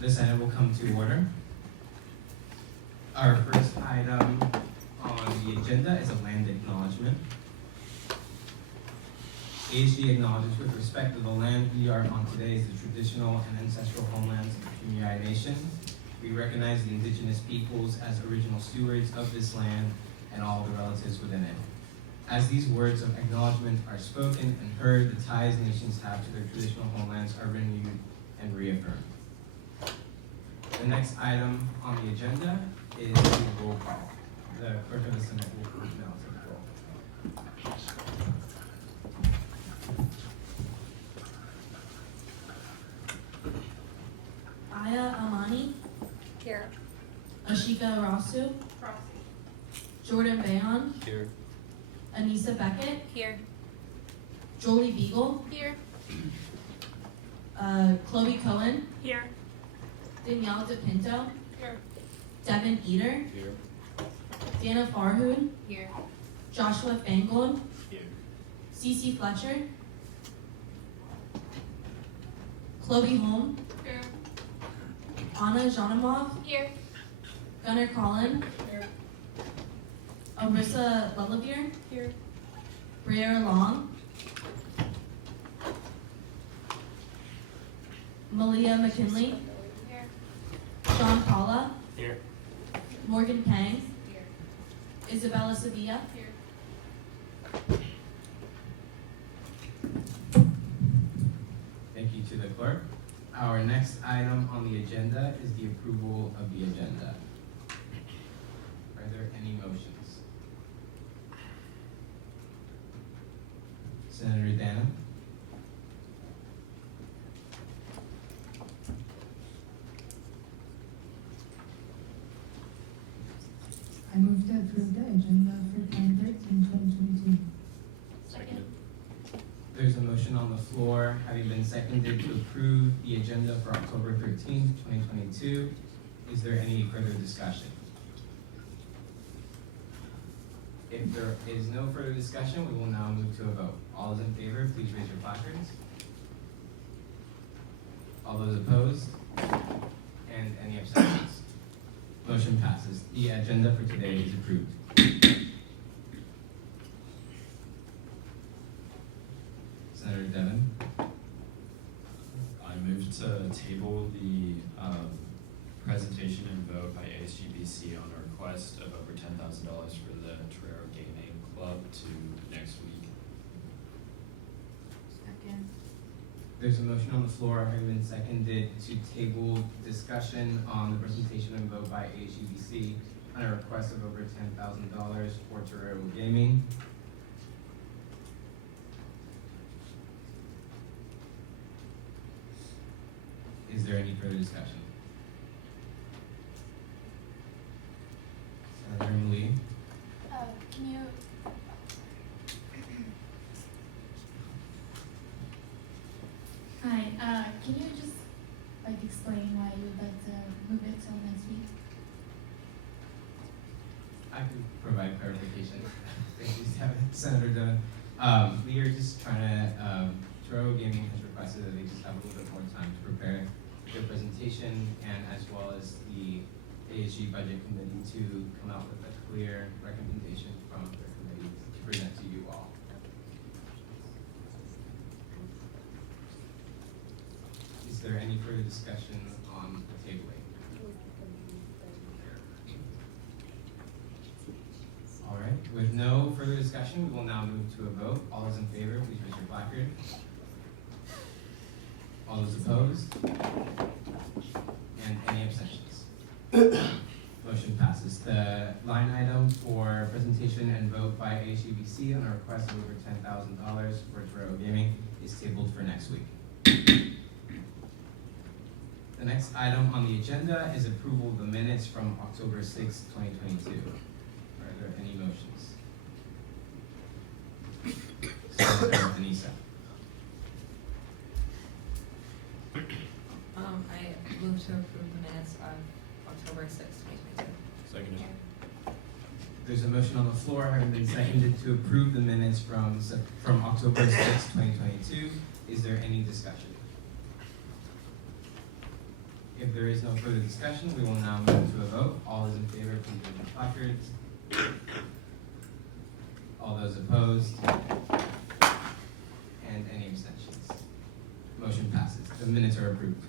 This item will come to order. Our first item on the agenda is a land acknowledgement. AHG acknowledges with respect to the land we are on today as the traditional and ancestral homelands of the Kumeyaay Nation. We recognize the indigenous peoples as original stewards of this land and all the relatives within it. As these words of acknowledgement are spoken and heard, the ties nations have to their traditional homelands are renewed and reaffirmed. The next item on the agenda is the roll call. The clerk of the Senate will now take the roll. Aya Amani, Here. Ashika Rasu, Jordan Behan, Here. Anissa Beckett, Here. Jolie Beagle, Here. Chloe Cohen, Here. Danielle DePinto, Here. Devin Eater, Here. Dana Farhood, Here. Joshua Fangold, Here. Cece Fletcher, Chloe Holm, Here. Anna Janimov, Here. Gunnar Collin, Here. Arissa Lelevier, Here. Briere Long, Malia McKinley, Here. Sean Paula, Here. Morgan Pang, Here. Isabella Sevilla, Here. Thank you to the clerk. Our next item on the agenda is the approval of the agenda. Are there any motions? Senator Dana? I move to approve the agenda for 10/13/2022. Second. There's a motion on the floor having been seconded to approve the agenda for October 13th, 2022. Is there any further discussion? If there is no further discussion, we will now move to a vote. All those in favor, please raise your placards. All those opposed? And any abstentions? Motion passes. The agenda for today is approved. Senator Devon? I move to table the presentation and vote by ASGBC on a request of over $10,000 for the Torero Gaming Club to next week. Second. There's a motion on the floor having been seconded to table discussion on the presentation and vote by AGBC on a request of over $10,000 for Torero Gaming. Is there any further discussion? Senator Lee? Can you? Hi, can you just explain why you would like to move it till next week? I can provide clarification. Thank you, Senator Dunn. We are just trying to, Torero Gaming has requested that they just have a little bit more time to prepare their presentation and as well as the ASG Budget Committee to come out with a clear recommendation from their committee to present to you all. Is there any further discussion on the tabling? All right, with no further discussion, we will now move to a vote. All those in favor, please raise your placard. All those opposed? And any abstentions? Motion passes. The line item for presentation and vote by HEBC on a request of over $10,000 for Torero Gaming is tabled for next week. The next item on the agenda is approval of the minutes from October 6, 2022. Are there any motions? Senator Anissa. I move to approve the minutes of October 6, 2022. Second. There's a motion on the floor having been seconded to approve the minutes from October 6, 2022. Is there any discussion? If there is no further discussion, we will now move to a vote. All those in favor, please raise your placards. All those opposed? And any abstentions? Motion passes. The minutes are approved.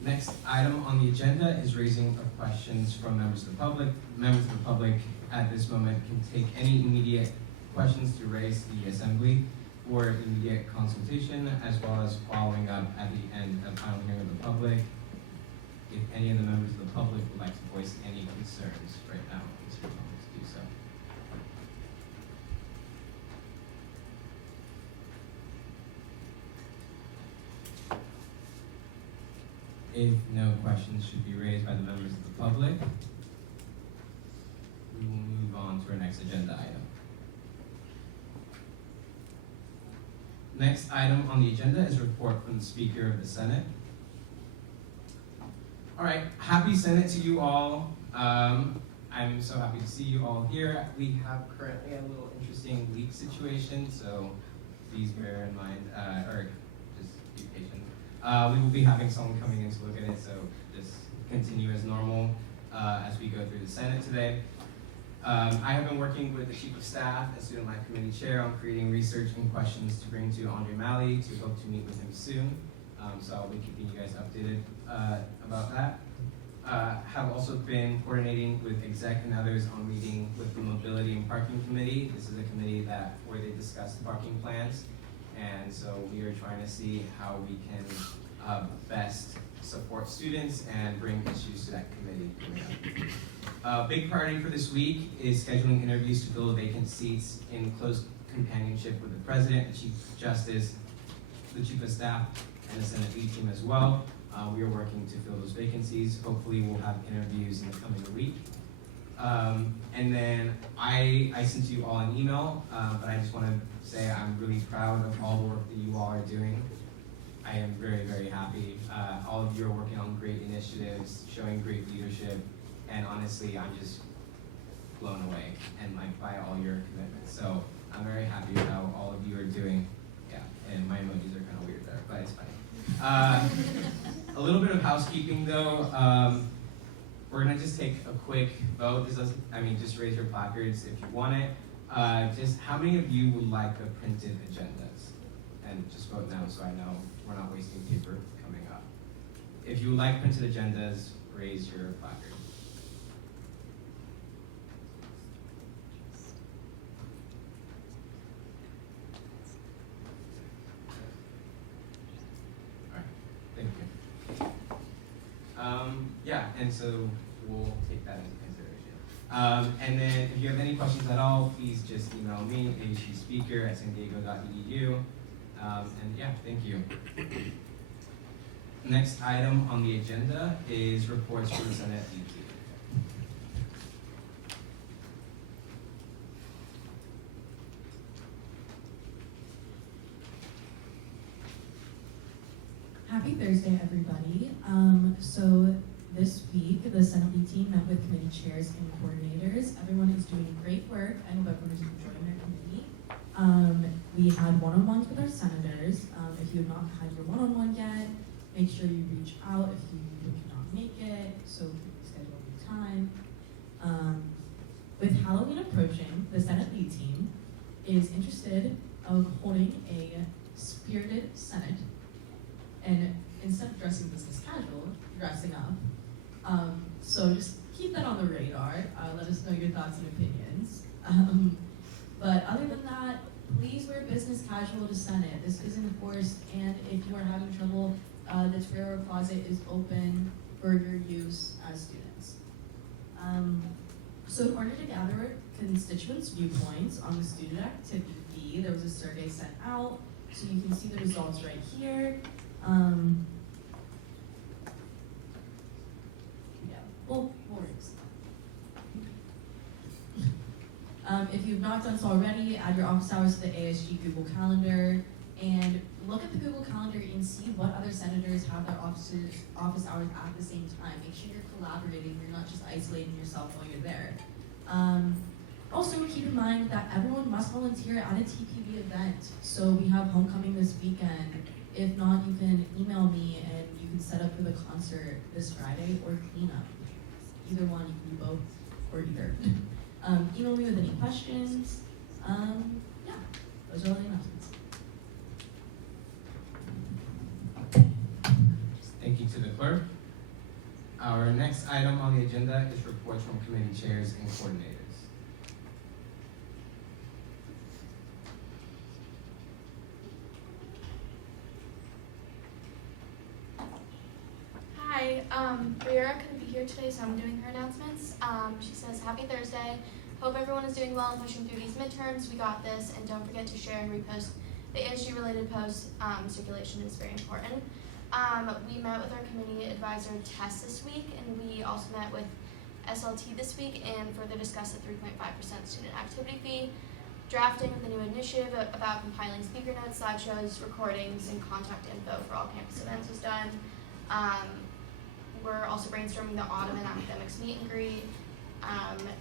Next item on the agenda is raising of questions from members of the public. Members of the public at this moment can take any immediate questions to raise to the assembly for immediate consultation, as well as following up at the end of final hearing of the public. If any of the members of the public would like to voice any concerns right now, please feel free to do so. If no questions should be raised by the members of the public, we will move on to our next agenda item. Next item on the agenda is a report from the Speaker of the Senate. All right, happy Senate to you all. I'm so happy to see you all here. We have currently a little interesting leak situation, so please bear in mind, or just be patient. We will be having someone coming in to look at it, so just continue as normal as we go through the Senate today. I have been working with the Chief of Staff and Student Life Committee Chair on creating research and questions to bring to Andre Malley to hope to meet with him soon. So I'll be keeping you guys updated about that. Have also been coordinating with exec and others on meeting with the Mobility and Parking Committee. This is a committee where they discuss parking plans. And so we are trying to see how we can best support students and bring issues to that committee. Big priority for this week is scheduling interviews to fill vacant seats in close companionship with the President, the Chief Justice, the Chief of Staff, and the Senate lead team as well. We are working to fill those vacancies. Hopefully we'll have interviews in the coming week. And then I sent you all an email, but I just want to say I'm really proud of all the work that you all are doing. I am very, very happy. All of you are working on great initiatives, showing great leadership, and honestly, I'm just blown away and by all your commitments. So I'm very happy with how all of you are doing. Yeah, and my emojis are kind of weird there, but it's fine. A little bit of housekeeping though. We're gonna just take a quick vote. This doesn't, just raise your placards if you want it. Just how many of you would like the printed agendas? And just vote now so I know we're not wasting paper coming up. If you would like printed agendas, raise your placard. All right, thank you. Yeah, and so we'll take that into consideration. And then if you have any questions at all, please just email me, ahspeaker@sandiego.edu. And yeah, thank you. Next item on the agenda is reports from the Senate lead team. Happy Thursday, everybody. So this week, the Senate lead team met with committee chairs and coordinators. Everyone is doing great work. I hope everyone is enjoying their committee. We had one-on-ones with our senators. If you have not had your one-on-one yet, make sure you reach out if you cannot make it, so we can schedule a new time. With Halloween approaching, the Senate lead team is interested of holding a spirited Senate, and instead of dressing business casual, dressing up. So just keep that on the radar. Let us know your thoughts and opinions. But other than that, please wear business casual to Senate. This is enforced, and if you are having trouble, the Trailer Closet is open for your use as students. So in order to gather constituents' viewpoints on the student activity fee, there was a survey sent out, so you can see the results right here. We'll read some. If you've not done so already, add your office hours to the ASG Google Calendar and look at the Google Calendar and see what other senators have their office hours at the same time. Make sure you're collaborating, you're not just isolating yourself while you're there. Also, keep in mind that everyone must volunteer at a TPV event. So we have homecoming this weekend. If not, you can email me and you can set up for the concert this Friday or cleanup. Either one, you can do both or either. Email me with any questions. Yeah, those are all the announcements. Thank you to the clerk. Our next item on the agenda is reports from committee chairs and coordinators. Hi, Briera couldn't be here today, so I'm doing her announcements. She says, happy Thursday. Hope everyone is doing well and pushing through these midterms. We got this, and don't forget to share and repost the ASG-related posts. Circulation is very important. We met with our committee advisor, Tess, this week, and we also met with SLT this week and further discussed the 3.5% student activity fee, drafting of the new initiative about compiling speaker notes, slideshows, recordings, and contact info for all campus events was done. We're also brainstorming the autumn and academics meet and greet,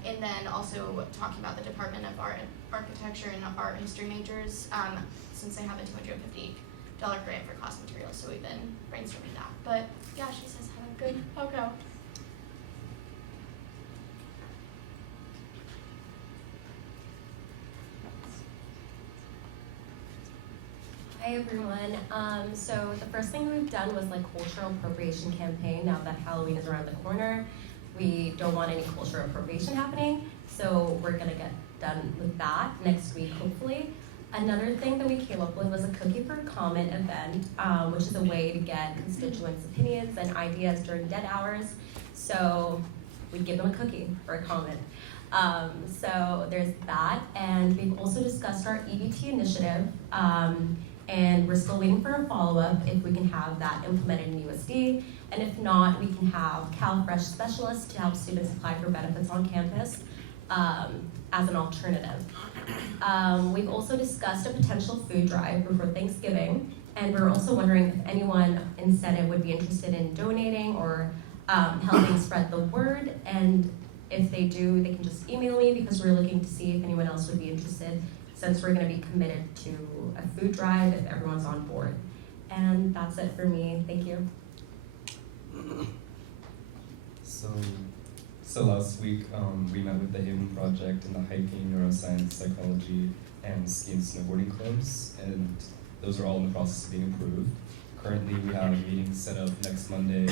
and then also talking about the Department of Art, Architecture and Art History majors, since they have a $250 grant for class materials, so we've been brainstorming that. But yeah, she says have a good POCO. Hi everyone. So the first thing we've done was like cultural appropriation campaign. Now that Halloween is around the corner, we don't want any cultural appropriation happening. So we're gonna get done with that next week, hopefully. Another thing that we came up with was a Cookie for Comment event, which is a way to get constituents' opinions and ideas during dead hours. So we give them a cookie for a comment. So there's that, and we've also discussed our EBT initiative. And we're still waiting for a follow-up if we can have that implemented in USD. And if not, we can have CalFresh specialists to help students apply for benefits on campus as an alternative. We've also discussed a potential food drive before Thanksgiving. And we're also wondering if anyone in Senate would be interested in donating or helping spread the word. And if they do, they can just email me because we're looking to see if anyone else would be interested, since we're going to be committed to a food drive if everyone's on board. And that's it for me. Thank you. So last week we met with the Haven Project and the hiking, neuroscience, psychology, and ski and snowboarding clubs, and those are all in the process of being approved. Currently we have meetings set up next Monday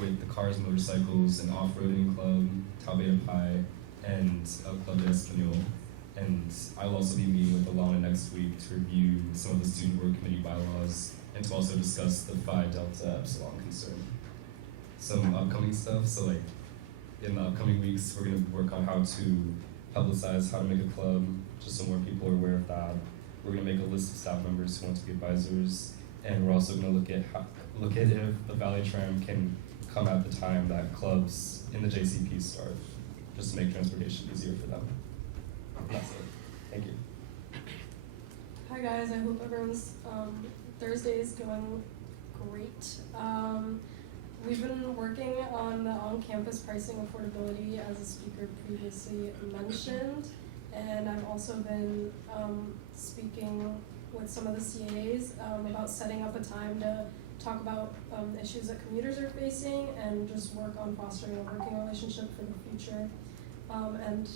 with the Cars, Motorcycles, and Off-Roading Club, Tau Beta Pi, and El Club de Espanol. And I will also be meeting with Alana next week to review some of the student work committee bylaws and to also discuss the Phi Delta Epsilon concern. Some upcoming stuff, so like in the upcoming weeks, we're gonna work on how to publicize how to make a club, just so more people are aware of that. We're gonna make a list of staff members who want to be advisors, and we're also gonna look at if the Valley Tram can come at the time that clubs in the JCP start, just to make transportation easier for them. That's it. Thank you. Hi guys, I hope everyone's Thursday is going great. We've been working on the on-campus pricing affordability, as a speaker previously mentioned, and I've also been speaking with some of the CAs about setting up a time to talk about issues that commuters are facing and just work on fostering a working relationship for the future. And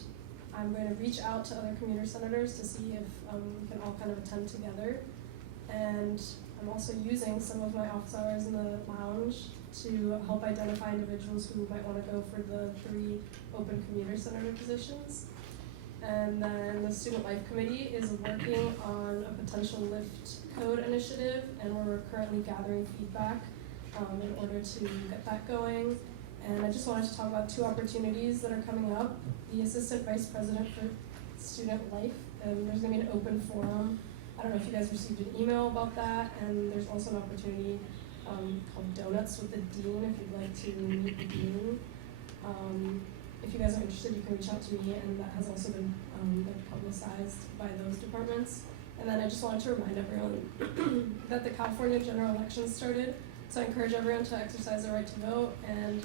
I'm going to reach out to other commuter senators to see if we can all kind of attend together. And I'm also using some of my office hours in the lounge to help identify individuals who might want to go for the 3 open commuter senator positions. And then the Student Life Committee is working on a potential lift code initiative, and we're currently gathering feedback in order to get that going. And I just wanted to talk about 2 opportunities that are coming up. The Assistant Vice President for Student Life, and there's going to be an open forum. I don't know if you guys received an email about that, and there's also an opportunity called Donuts with the Dean if you'd like to meet the Dean. If you guys are interested, you can reach out to me, and that has also been publicized by those departments. And then I just wanted to remind everyone that the California general elections started, so I encourage everyone to exercise their right to vote and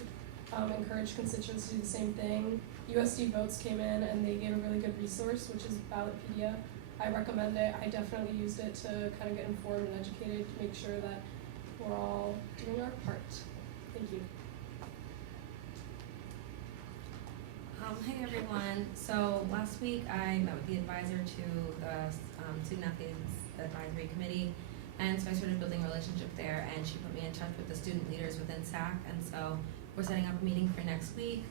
encourage constituents to do the same thing. USD Votes came in and they gave a really good resource, which is Ballotpedia. I recommend it. I definitely used it to kind of get informed and educated to make sure that we're all doing our part. Thank you. Hey everyone. So last week I met with the advisor to the Student Athletes Advisory Committee, and so I started building a relationship there, and she put me in touch with the student leaders within SAC, and so we're setting up a meeting for next week.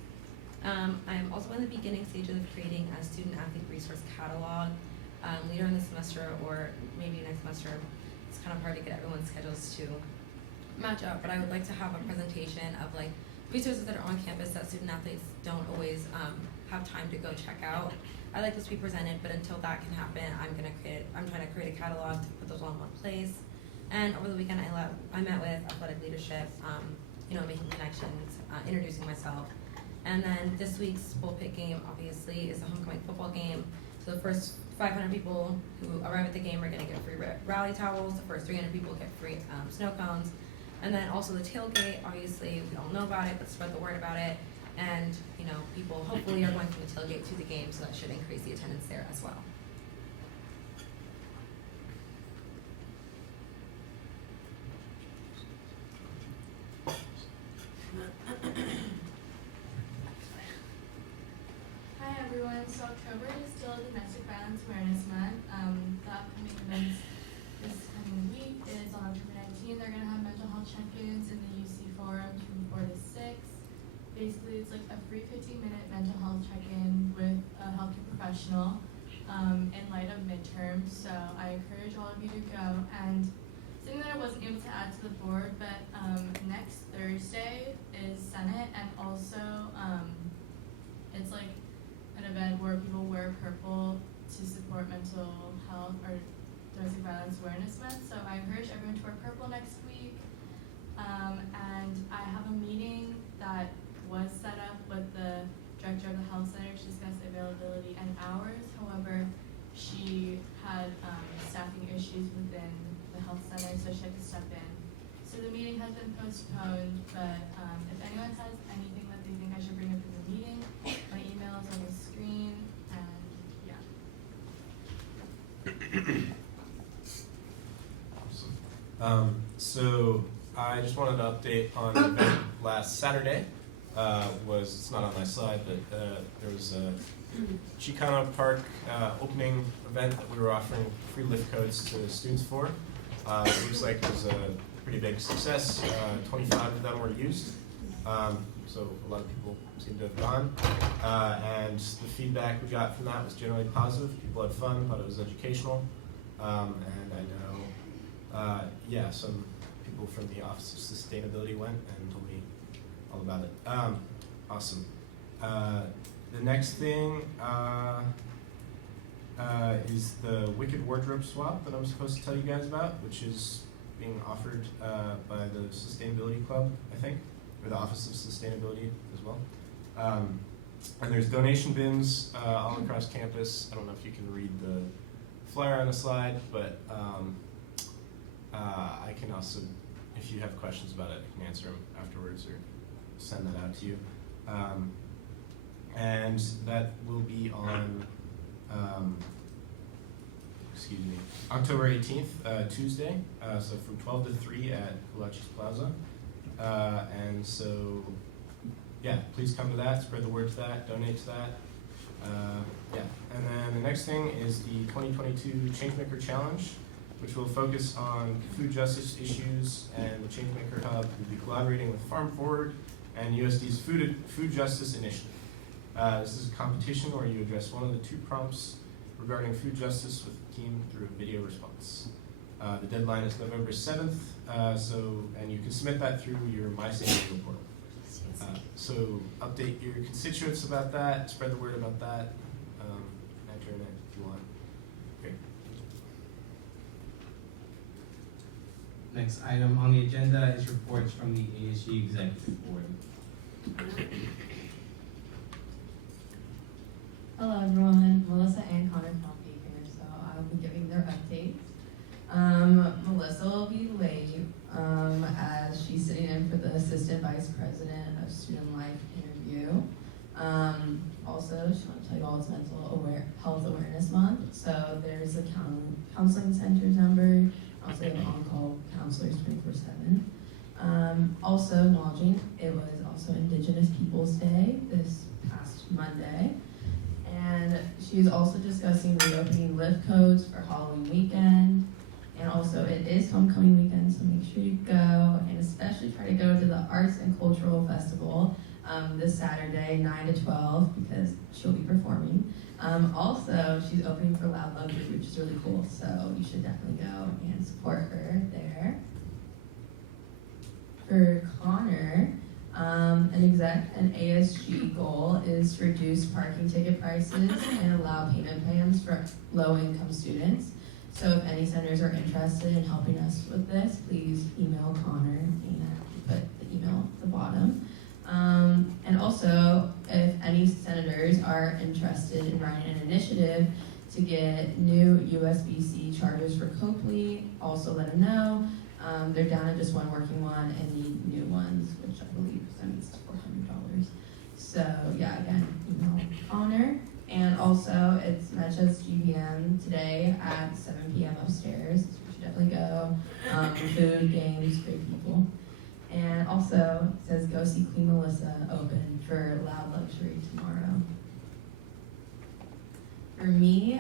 I'm also in the beginning stages of creating a student athlete resource catalog. Later in the semester or maybe next semester, it's kind of hard to get everyone's schedules to match up, but I would like to have a presentation of like resources that are on campus that student athletes don't always have time to go check out. I like this to be presented, but until that can happen, I'm trying to create a catalog to put those all in one place. And over the weekend, I met with athletic leadership, making connections, introducing myself. And then this week's bullpit game, obviously, is the homecoming football game. So the first 500 people who arrive at the game are going to get free rally towels. The first 300 people get free snow cones. And then also the tailgate, obviously, we all know about it, but spread the word about it. And, people hopefully are going from the tailgate to the game, so that should increase the attendance there as well. Hi everyone, so October is still Domestic Violence Awareness Month. The upcoming events this coming week is on October 19th. They're going to have mental health check-ins in the UC Forum from 4 to 6. Basically, it's like a free 15-minute mental health check-in with a healthcare professional in light of midterms. So I encourage all of you to go. And something that I wasn't able to add to the board, but next Thursday is Senate, and also it's like an event where people wear purple to support mental health or domestic violence awareness month. So I encourage everyone to wear purple next week. And I have a meeting that was set up with the director of the health center to discuss availability and hours. However, she had staffing issues within the health center, so she had to step in. So the meeting has been postponed, but if anyone has anything that they think I should bring up in the meeting, my email is on the screen, and yeah. So I just wanted to update on an event last Saturday. It's not on my slide, but there was a Chicano Park opening event that we were offering free lift codes to students for. It looks like it was a pretty big success. 25 of them were used. So a lot of people seem to have gone. And the feedback we got from that was generally positive. People had fun, thought it was educational. And I know, some people from the Office of Sustainability went and told me all about it. Awesome. The next thing is the Wicked Wardrobe Swap that I'm supposed to tell you guys about, which is being offered by the Sustainability Club, I think, or the Office of Sustainability as well. And there's donation bins all across campus. I don't know if you can read the flyer on the slide, but I can also, if you have questions about it, I can answer them afterwards or send that out to you. And that will be on, October 18th, Tuesday, so from 12 to 3 at Coolachis Plaza. And so, please come to that, spread the word to that, donate to that. And then the next thing is the 2022 Changemaker Challenge, which will focus on food justice issues, and the Changemaker Hub will be collaborating with Farm Forward and USD's Food Justice Initiative. This is a competition where you address one of the 2 prompts regarding food justice with the team through a video response. The deadline is November 7th, and you can submit that through your MySafe portal. So update your constituents about that, spread the word about that, enter in it if you want. Great. Next item on the agenda is reports from the ASU Executive Board. Hello everyone, Melissa and Connor Coffey here, so I will be giving their updates. Melissa will be late as she's sitting in for the Assistant Vice President of Student Life interview. Also, she wants to tell you all it's Mental Health Awareness Month. So there's a counseling center number. Also, they have on-call counselors 24/7. Also acknowledging it was also Indigenous Peoples Day this past Monday. And she's also discussing reopening lift codes for Halloween weekend. And also it is homecoming weekend, so make sure you go, and especially try to go to the Arts and Cultural Festival this Saturday, 9 to 12, because she'll be performing. Also, she's opening for Loud Luxury, which is really cool, so you should definitely go and support her there. For Connor, an ASG goal is to reduce parking ticket prices and allow payment plans for low-income students. So if any senators are interested in helping us with this, please email Connor and put the email at the bottom. And also, if any senators are interested in writing an initiative to get new USB-C chargers for Copley, also let them know. They're down to just one working one and need new ones, which I believe is $400. So yeah, again, email Connor. And also, it's Metch's GBM today at 7 p.m. upstairs. So you should definitely go. Food, games, great people. And also, it says go see Queen Melissa open for Loud Luxury tomorrow. For me,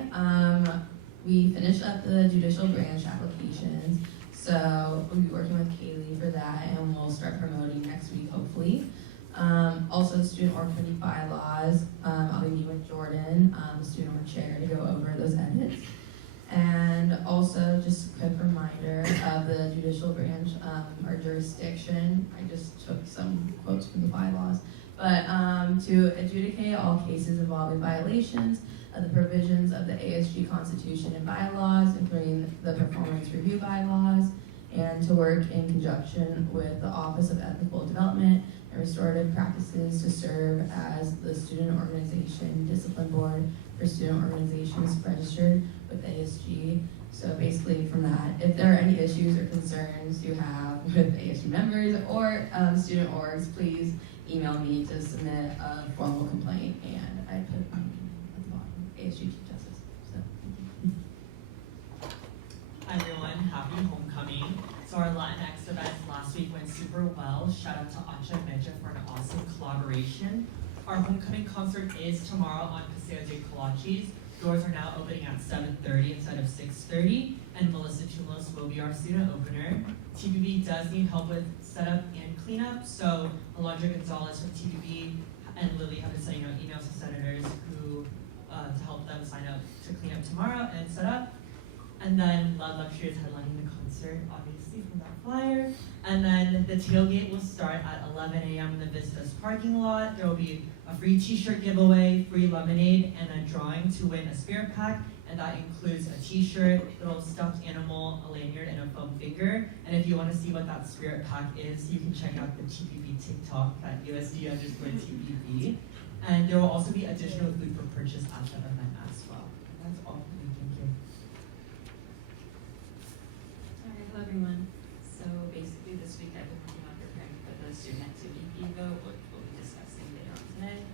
we finished up the judicial branch applications. So we'll be working with Kaylee for that, and we'll start promoting next week, hopefully. Also, the student org committee bylaws. I'll be meeting with Jordan, the student org chair, to go over those edits. And also, just a quick reminder of the judicial branch, our jurisdiction. I just took some quotes from the bylaws. But to adjudicate all cases involving violations of the provisions of the ASG Constitution and bylaws, including the performance review bylaws, and to work in conjunction with the Office of Ethical Development and Restorative Practices to serve as the student organization discipline board for student organizations registered with ASG. So basically from that, if there are any issues or concerns you have with ASG members or student orgs, please email me to submit a formal complaint, and I put my name at the bottom, ASG Chief Justice. So thank you. Hi everyone, happy homecoming. So our Latinx event last week went super well. Shout out to Acha and Mecha for an awesome collaboration. Our homecoming concert is tomorrow on Paseo de Colachis. Doors are now opening at 7:30 instead of 6:30, and Melissa Tumlos will be our student opener. TPB does need help with setup and cleanup, so Alondra Gonzalez from TPB and Lily have been sending out emails to senators who to help them sign up to clean up tomorrow and set up. And then Loud Luxury is headlining the concert, obviously, from that flyer. And then the tailgate will start at 11 a.m. in the Vistas parking lot. There will be a free t-shirt giveaway, free lemonade, and a drawing to win a spirit pack. And that includes a t-shirt, little stuffed animal, a lanyard, and a foam finger. And if you want to see what that spirit pack is, you can check out the TPB TikTok at USD_TPB. And there will also be additional food for purchase at the event as well. That's all for me, thank you. Alright, hello everyone. So basically this week I've been working on preparing for the student activity vote, which we'll be discussing later on today.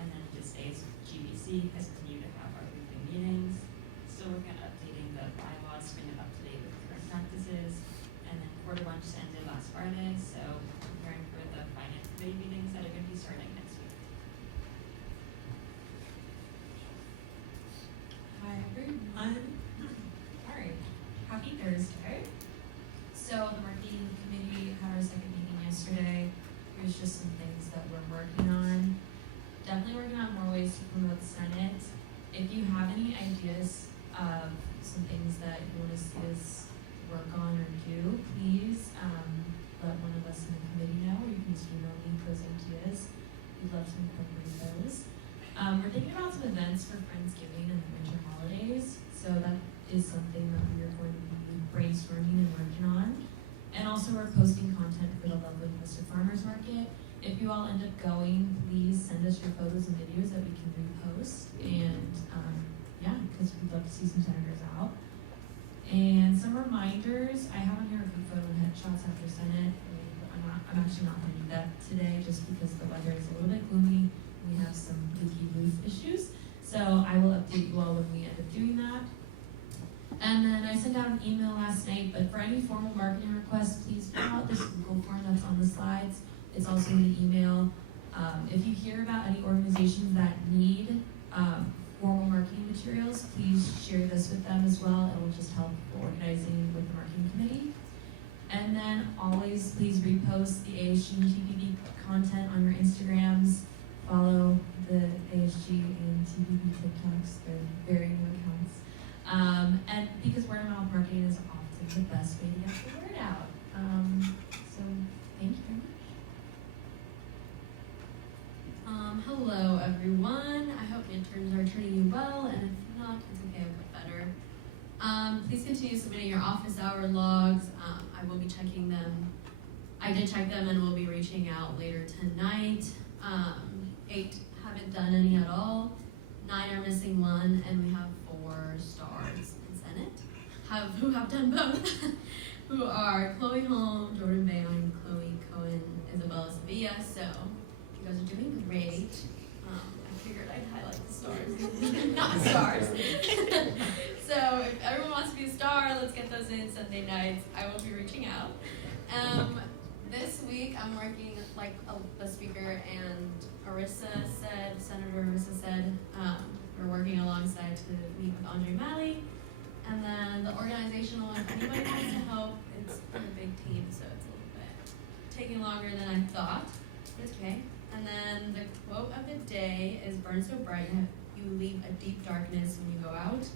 And then just days with GBC has continued to have our weekly meetings. Still working on updating the bylaws to bring it up to date with current practices. And then quarter one just ended last Friday, so we're preparing for the finance committee meetings that are going to be starting next week. Hi everyone. Alright, happy Thursday. So the marketing committee had our second meeting yesterday. Here's just some things that we're working on. Definitely working on more ways to promote Senate. If you have any ideas of some things that you want to see us work on or do, please let one of us in the committee know, or you can just email me those ideas. We'd love to incorporate those. We're thinking about some events for Friendsgiving and the winter holidays, so that is something that we are going to be brainstorming and working on. And also we're posting content for the lovely Worcester Farmers Market. If you all end up going, please send us your photos and videos that we can repost. And yeah, because we'd love to see some senators out. And some reminders, I have on here a few photo and headshots after Senate. I'm actually not going to do that today just because the weather is a little bit gloomy. We have some leaky roof issues. So I will update you all when we end up doing that. And then I sent out an email last night, but for any formal marketing requests, please fill out this Google form that's on the slides. It's also in the email. If you hear about any organizations that need formal marketing materials, please share this with them as well. It will just help organizing with the marketing committee. And then always please repost the ASG and TPB content on your Instagrams. Follow the ASG and TPB TikToks. They're very new accounts. And because word of mouth marketing is often the best way to get the word out. So thank you very much. Hello everyone. I hope midterms are treating you well, and if not, it's okay, I'll get better. Please continue submitting your office hour logs. I will be checking them. I did check them and will be reaching out later tonight. 8 haven't done any at all. 9 are missing 1, and we have 4 stars in Senate who have done both. Who are Chloe Holm, Jordan Bayon, Chloe Cohen, Isabella Sevilla. So you guys are doing great. I figured I'd highlight the stars, not stars. So if everyone wants to be a star, let's get those in Sunday nights. I will be reaching out. This week I'm working, like the speaker and Senator Arissa said, we're working alongside to meet with Andre Malley. And then the organizational, if anybody wants to help, it's a big team, so it's a little bit taking longer than I thought. It's okay. And then the quote of the day is, "Burn so bright you leave a deep darkness when you go out,"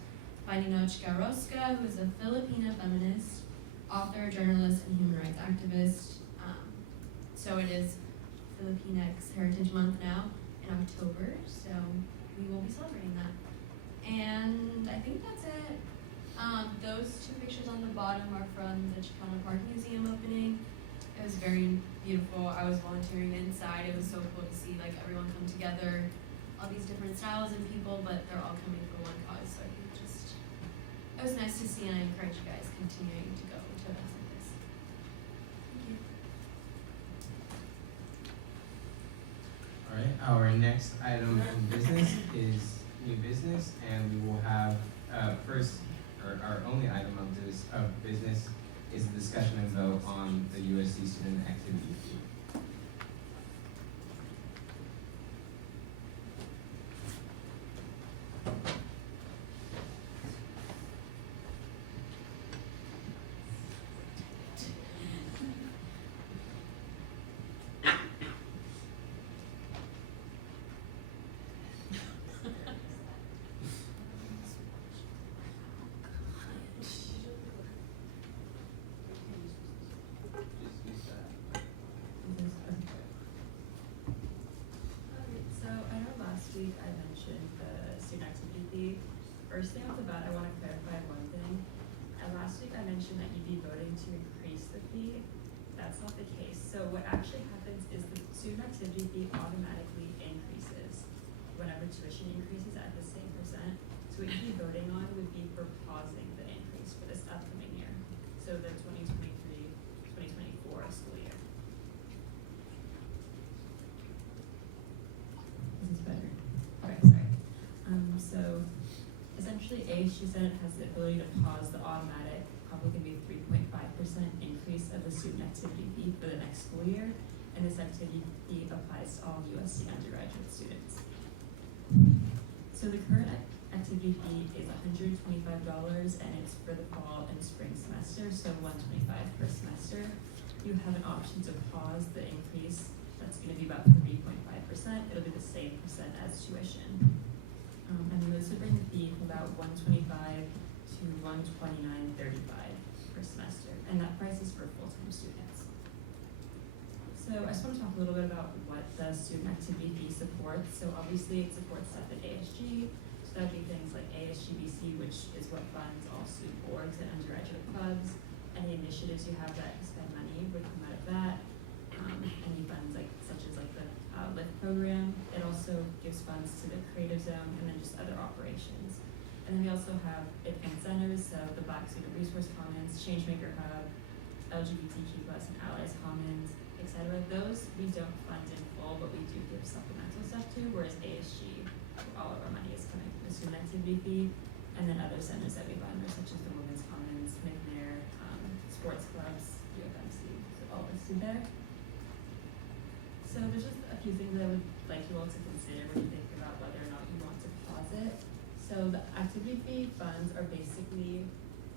by Ninochka Roska, who is a Filipina feminist, author, journalist, and human rights activist. So it is Filipinx Heritage Month now in October, so we will be celebrating that. And I think that's it. Those 2 pictures on the bottom are from the Chicano Park Museum opening. It was very beautiful. I was volunteering inside. It was so cool to see like everyone come together, all these different styles and people, but they're all coming for one cause. So I think it was nice to see, and I encourage you guys continuing to go to events like this. Thank you. All right, our next item in business is new business, and we will have our only item of business is a discussion and vote on the USD student activity fee. week I mentioned the student activity fee. First thing off the bat, I want to clarify one thing. And last week I mentioned that you'd be voting to increase the fee. That's not the case. So what actually happens is the student activity fee automatically increases whenever tuition increases at the same percent. So what you'd be voting on would be for pausing the increase for this upcoming year. So the 2023-2024 school year. This is better. Okay, sorry. So essentially ASU Senate has the ability to pause the automatic, probably going to be 3.5% increase of the student activity fee for the next school year. And this activity fee applies to all USC undergraduate students. So the current activity fee is $125 and it's for the fall and spring semester, so $125 per semester. You have an option to pause the increase. That's going to be about 3.5%. It'll be the same percent as tuition. And this would bring the fee from about $125 to $129.35 per semester. And that price is for full-time students. So I just want to talk a little bit about what the student activity fee supports. So obviously it supports stuff at ASG. So that would be things like ASGBC, which is what funds all student boards and undergraduate clubs. Any initiatives you have that spend money would come out of that. Any funds such as the LIFT program. It also gives funds to the Creative Zone and then just other operations. And then we also have advanced centers, so the Black Student Resource Commons, Changemaker Hub, LGBTQ+ and Allies Commons, etc. Those we don't fund in full, but we do give supplemental stuff to, whereas ASG all of our money is coming from the student activity fee. And then other centers that we fund are such as the Women's Commons, McNair, sports clubs, UFMC, so all listed there. So there's just a few things I would like you all to consider when you think about whether or not you want to pause it. So the activity fee funds are basically,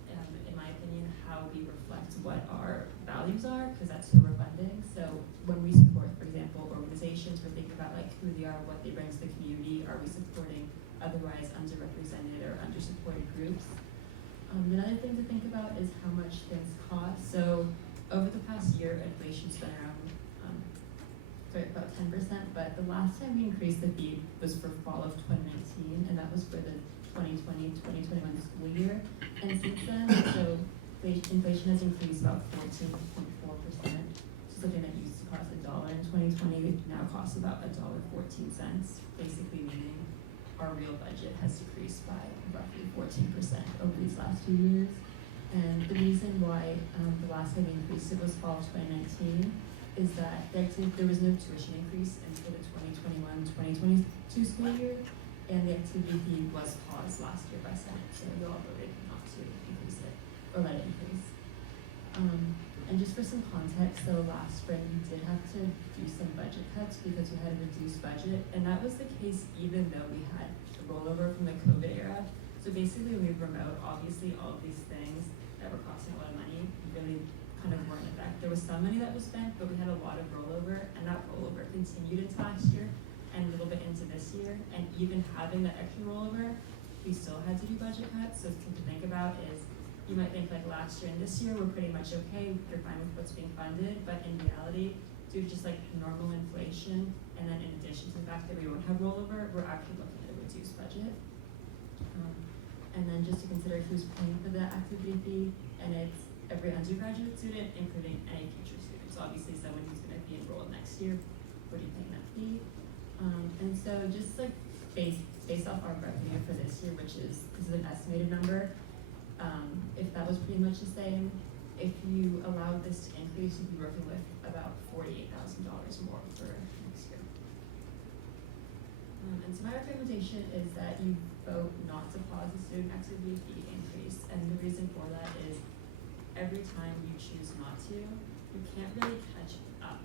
in my opinion, how we reflect what our values are, because that's who we're funding. So when we support, for example, organizations, we're thinking about like who they are, what they bring to the community. Are we supporting otherwise underrepresented or undersupported groups? Another thing to think about is how much things cost. So over the past year, inflation's been around about 10%, but the last time we increased the fee was for fall of 2019, and that was for the 2020-2021 school year. And since then, so inflation has increased about 14.4%. So something that used to cost $1 in 2020 now costs about $1.14, basically meaning our real budget has decreased by roughly 14% over these last 2 years. And the reason why the last time we increased it was fall of 2019 is that there was no tuition increase until the 2021-2022 school year, and the activity fee was paused last year by Senate, so you all voted not to increase it, or let it increase. And just for some context, so last spring we did have to do some budget cuts because we had a reduced budget, and that was the case even though we had the rollover from the COVID era. So basically we remote, obviously all of these things that were costing a lot of money really kind of weren't in effect. There was some money that was spent, but we had a lot of rollover, and that rollover continued into last year and a little bit into this year. And even having that extra rollover, we still had to do budget cuts. So something to think about is, you might think like last year and this year we're pretty much okay, you're fine with what's being funded, but in reality, due to just like normal inflation, and then in addition to the fact that we won't have rollover, we're actually looking at a reduced budget. And then just to consider who's paying for the activity fee, and it's every undergraduate student, including any future student. So obviously someone who's going to be enrolled next year would be paying that fee. And so just like based off our revenue for this year, which is, this is an estimated number, if that was pretty much the same, if you allowed this to increase, you'd be working with about $48,000 more for next year. And so my recommendation is that you vote not to pause the student activity fee increase. And the reason for that is every time you choose not to, you can't really catch up.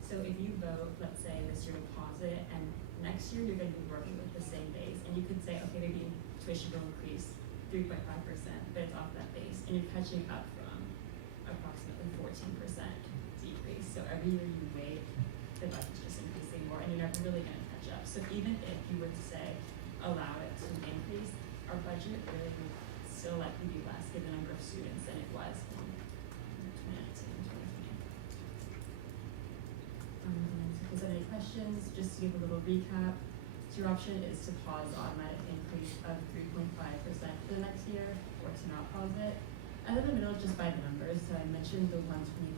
So if you vote, let's say this year to pause it, and next year you're going to be working with the same base, and you could say, okay, maybe tuition will increase 3.5%, but it's off that base, and you're catching up from approximately 14% decrease. So every year you wait, the budget's just increasing more, and you're never really going to catch up. So even if you were to say, allow it to increase, our budget really would still likely be less given the number of students than it was in 2019 and 2020. And so if there's any questions, just to give a little recap, so your option is to pause the automatic increase of 3.5% for the next year, or to not pause it. And in the middle, just by the numbers. So I mentioned the 125,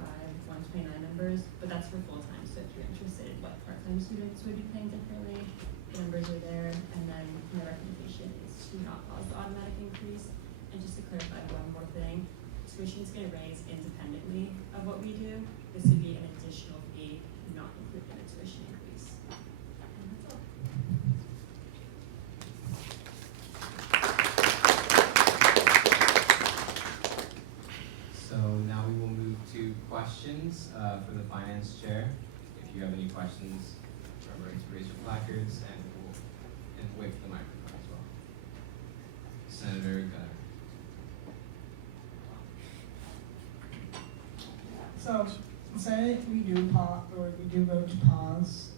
129 numbers, but that's for full-time. So if you're interested in what part-time students would be paying differently, the numbers are there. And then my recommendation is to not pause the automatic increase. And just to clarify one more thing, tuition is going to raise independently of what we do. This would be an additional fee, not included in the tuition increase. And that's all. So now we will move to questions for the finance chair. If you have any questions, remember to raise your placards and wait for the microphone as well. Senator Gunner. So, say we do vote to pause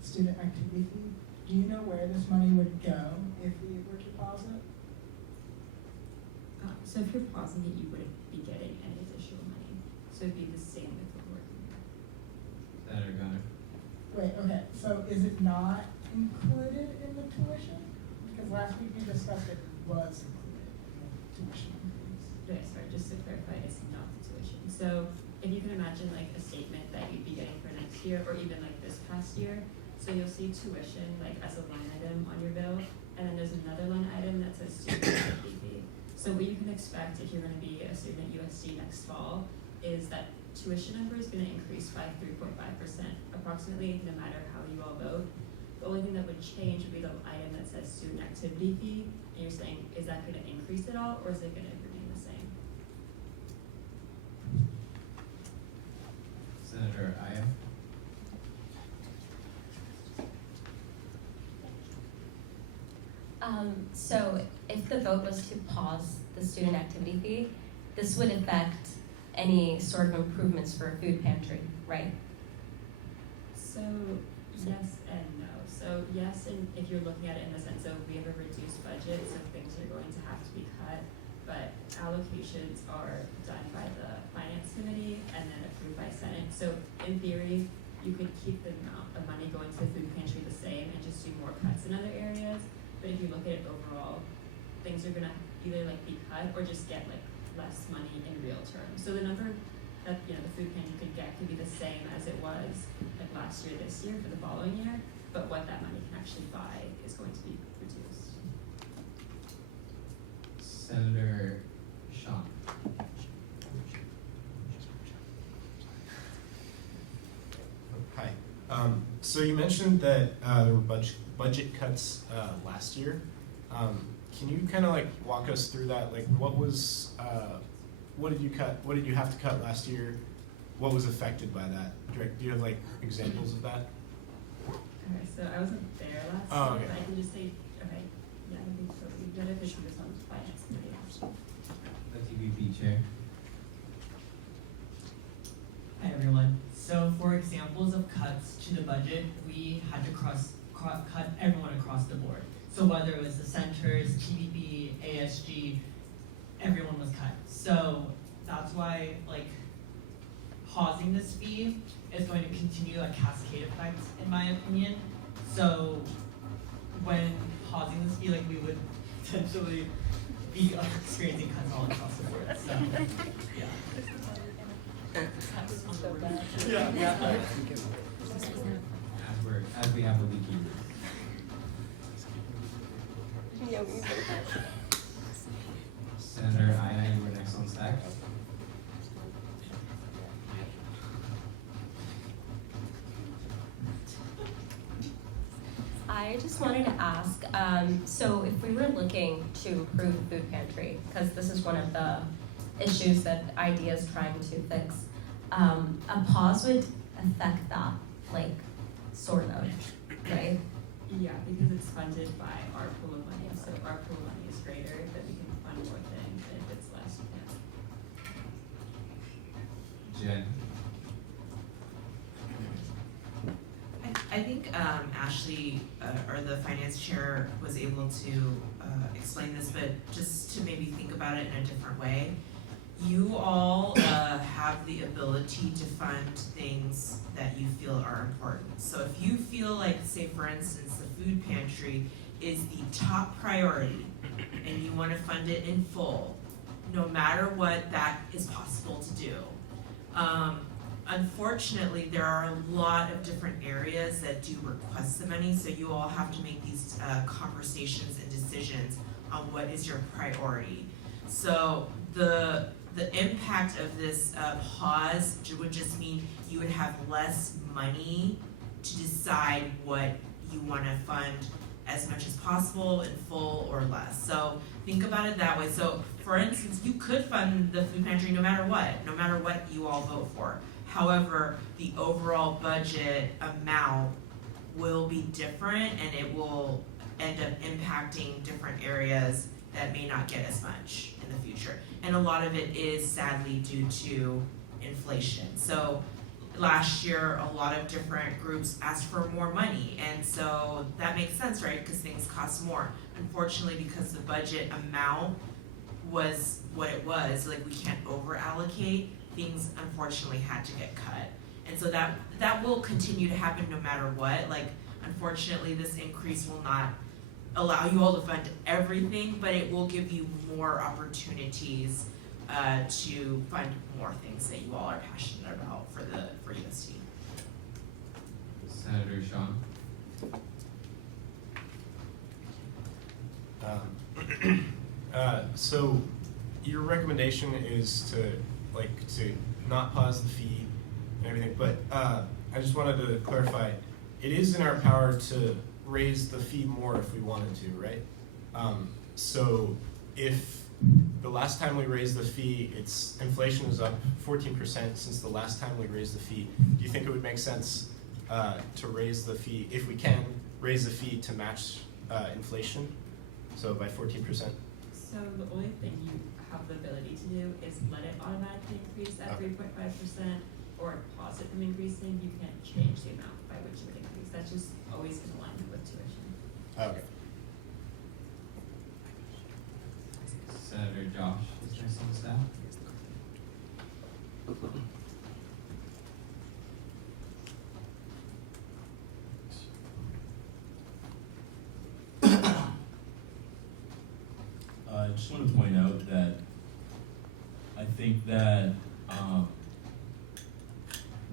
student activity fee. Do you know where this money would go if we were to pause it? So if you're pausing it, you wouldn't be getting any additional money. So it'd be the same with the working year. Senator Gunner. Wait, okay, so is it not included in the tuition? Because last week we discussed it was included in the tuition increase. Okay, sorry, just to clarify, it's not the tuition. So if you can imagine like a statement that you'd be getting for next year, or even like this past year, so you'll see tuition like as a line item on your bill, and then there's another line item that says student activity fee. So what you can expect if you're going to be a student at USD next fall is that tuition number is going to increase by 3.5% approximately, no matter how you all vote. The only thing that would change would be the item that says student activity fee, and you're saying, is that gonna increase at all, or is it gonna remain the same? Senator Aya. So if the vote was to pause the student activity fee, this would affect any sort of improvements for a food pantry, right? So, yes and no. So yes, and if you're looking at it in the sense of we have a reduced budget, so things are going to have to be cut, but allocations are done by the finance committee and then approved by Senate. So in theory, you could keep the amount of money going to the food pantry the same and just do more cuts in other areas. But if you look at it overall, things are gonna either like be cut or just get like less money in real terms. So the number that, you know, the food pantry could get could be the same as it was like last year, this year, for the following year, but what that money can actually buy is going to be reduced. Senator Sean. Hi. So you mentioned that there were budget cuts last year. Can you kind of like walk us through that? Like, what did you cut? What did you have to cut last year? What was affected by that? Do you have like examples of that? Okay, so I wasn't there last Oh, year, okay. but I can just say, okay, yeah, I think so. We did it this year on the finance committee. The TVP chair. Hi everyone. So for examples of cuts to the budget, we had to cut everyone across the board. So whether it was the centers, TVB, ASG, everyone was cut. So that's why like pausing this fee is going to continue a cascade effect in my opinion. So when pausing this fee, like we would potentially be experiencing cuts all across the board. So yeah. Yeah. As we have a leaky roof. Senator Aya, you were next on stack. I just wanted to ask, so if we were looking to improve the food pantry, because this is one of the issues that IDEA is trying to fix, a pause would affect that, like, sort of, right? Yeah, because it's funded by our pool of money, so if our pool of money is greater, then we can fund more things, and if it's less, we can't. Jen. I think Ashley, or the finance chair, was able to explain this, but just to maybe think about it in a different way. You all have the ability to fund things that you feel are important. So if you feel like, say for instance, the food pantry is the top priority and you want to fund it in full, no matter what, that is possible to do. Unfortunately, there are a lot of different areas that do request the money, so you all have to make these conversations and decisions on what is your priority. So the impact of this pause would just mean you would have less money to decide what you want to fund as much as possible in full or less. So think about it that way. So for instance, you could fund the food pantry no matter what you all vote for. However, the overall budget amount will be different and it will end up impacting different areas that may not get as much in the future. And a lot of it is sadly due to inflation. So last year, a lot of different groups asked for more money, and so that makes sense, right? Because things cost more. Unfortunately, because the budget amount was what it was, like we can't over allocate, things unfortunately had to get cut. And so that will continue to happen no matter what. Like, unfortunately, this increase will not allow you all to fund everything, but it will give you more opportunities to fund more things that you all are passionate about for UST. Senator Sean. So your recommendation is to not pause the feed and everything, but I just wanted to clarify, it is in our power to raise the fee more if we wanted to, right? So if the last time we raised the fee, inflation is up 14% since the last time we raised the fee. Do you think it would make sense to raise the fee, if we can, raise the fee to match inflation? So by 14%? So the only thing you have the ability to do is let it automatically increase at 3.5% or pause it from increasing. You can't change the amount by which it would increase. That's just always in alignment with tuition. Okay. Senator Josh is next on the staff. I just want to point out that I think that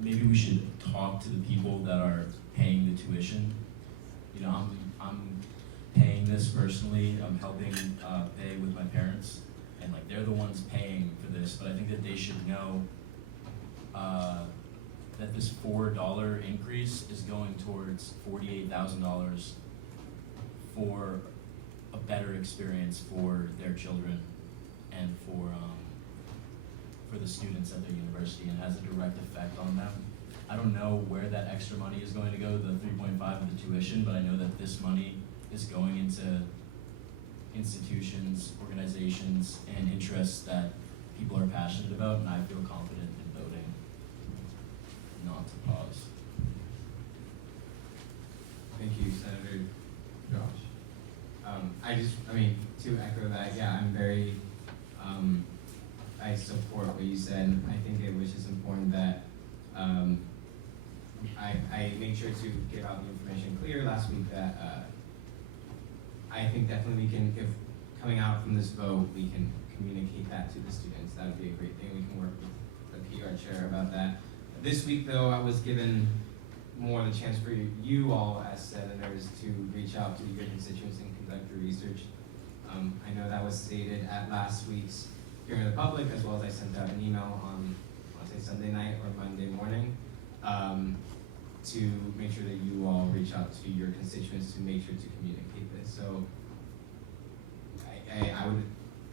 maybe we should talk to the people that are paying the tuition. You know, I'm paying this personally. I'm helping pay with my parents, and like they're the ones paying for this. But I think that they should know that this $4 increase is going towards $48,000 for a better experience for their children and for the students at their university, and has a direct effect on them. I don't know where that extra money is going to go, the 3.5 of the tuition, but I know that this money is going into institutions, organizations, and interests that people are passionate about, and I feel confident in voting not to pause. Thank you, Senator Josh. To echo that, yeah, I'm very, I support what you said. I think it was just important that I made sure to give out the information clear last week that I think definitely we can, if coming out from this vote, we can communicate that to the students. That would be a great thing. We can work with the PR chair about that. This week, though, I was given more the chance for you all as senators to reach out to your constituents and conduct your research. I know that was stated at last week's hearing of the public, as well as I sent out an email on, I want to say Sunday night or Monday morning, to make sure that you all reach out to your constituents to make sure to communicate this. So I would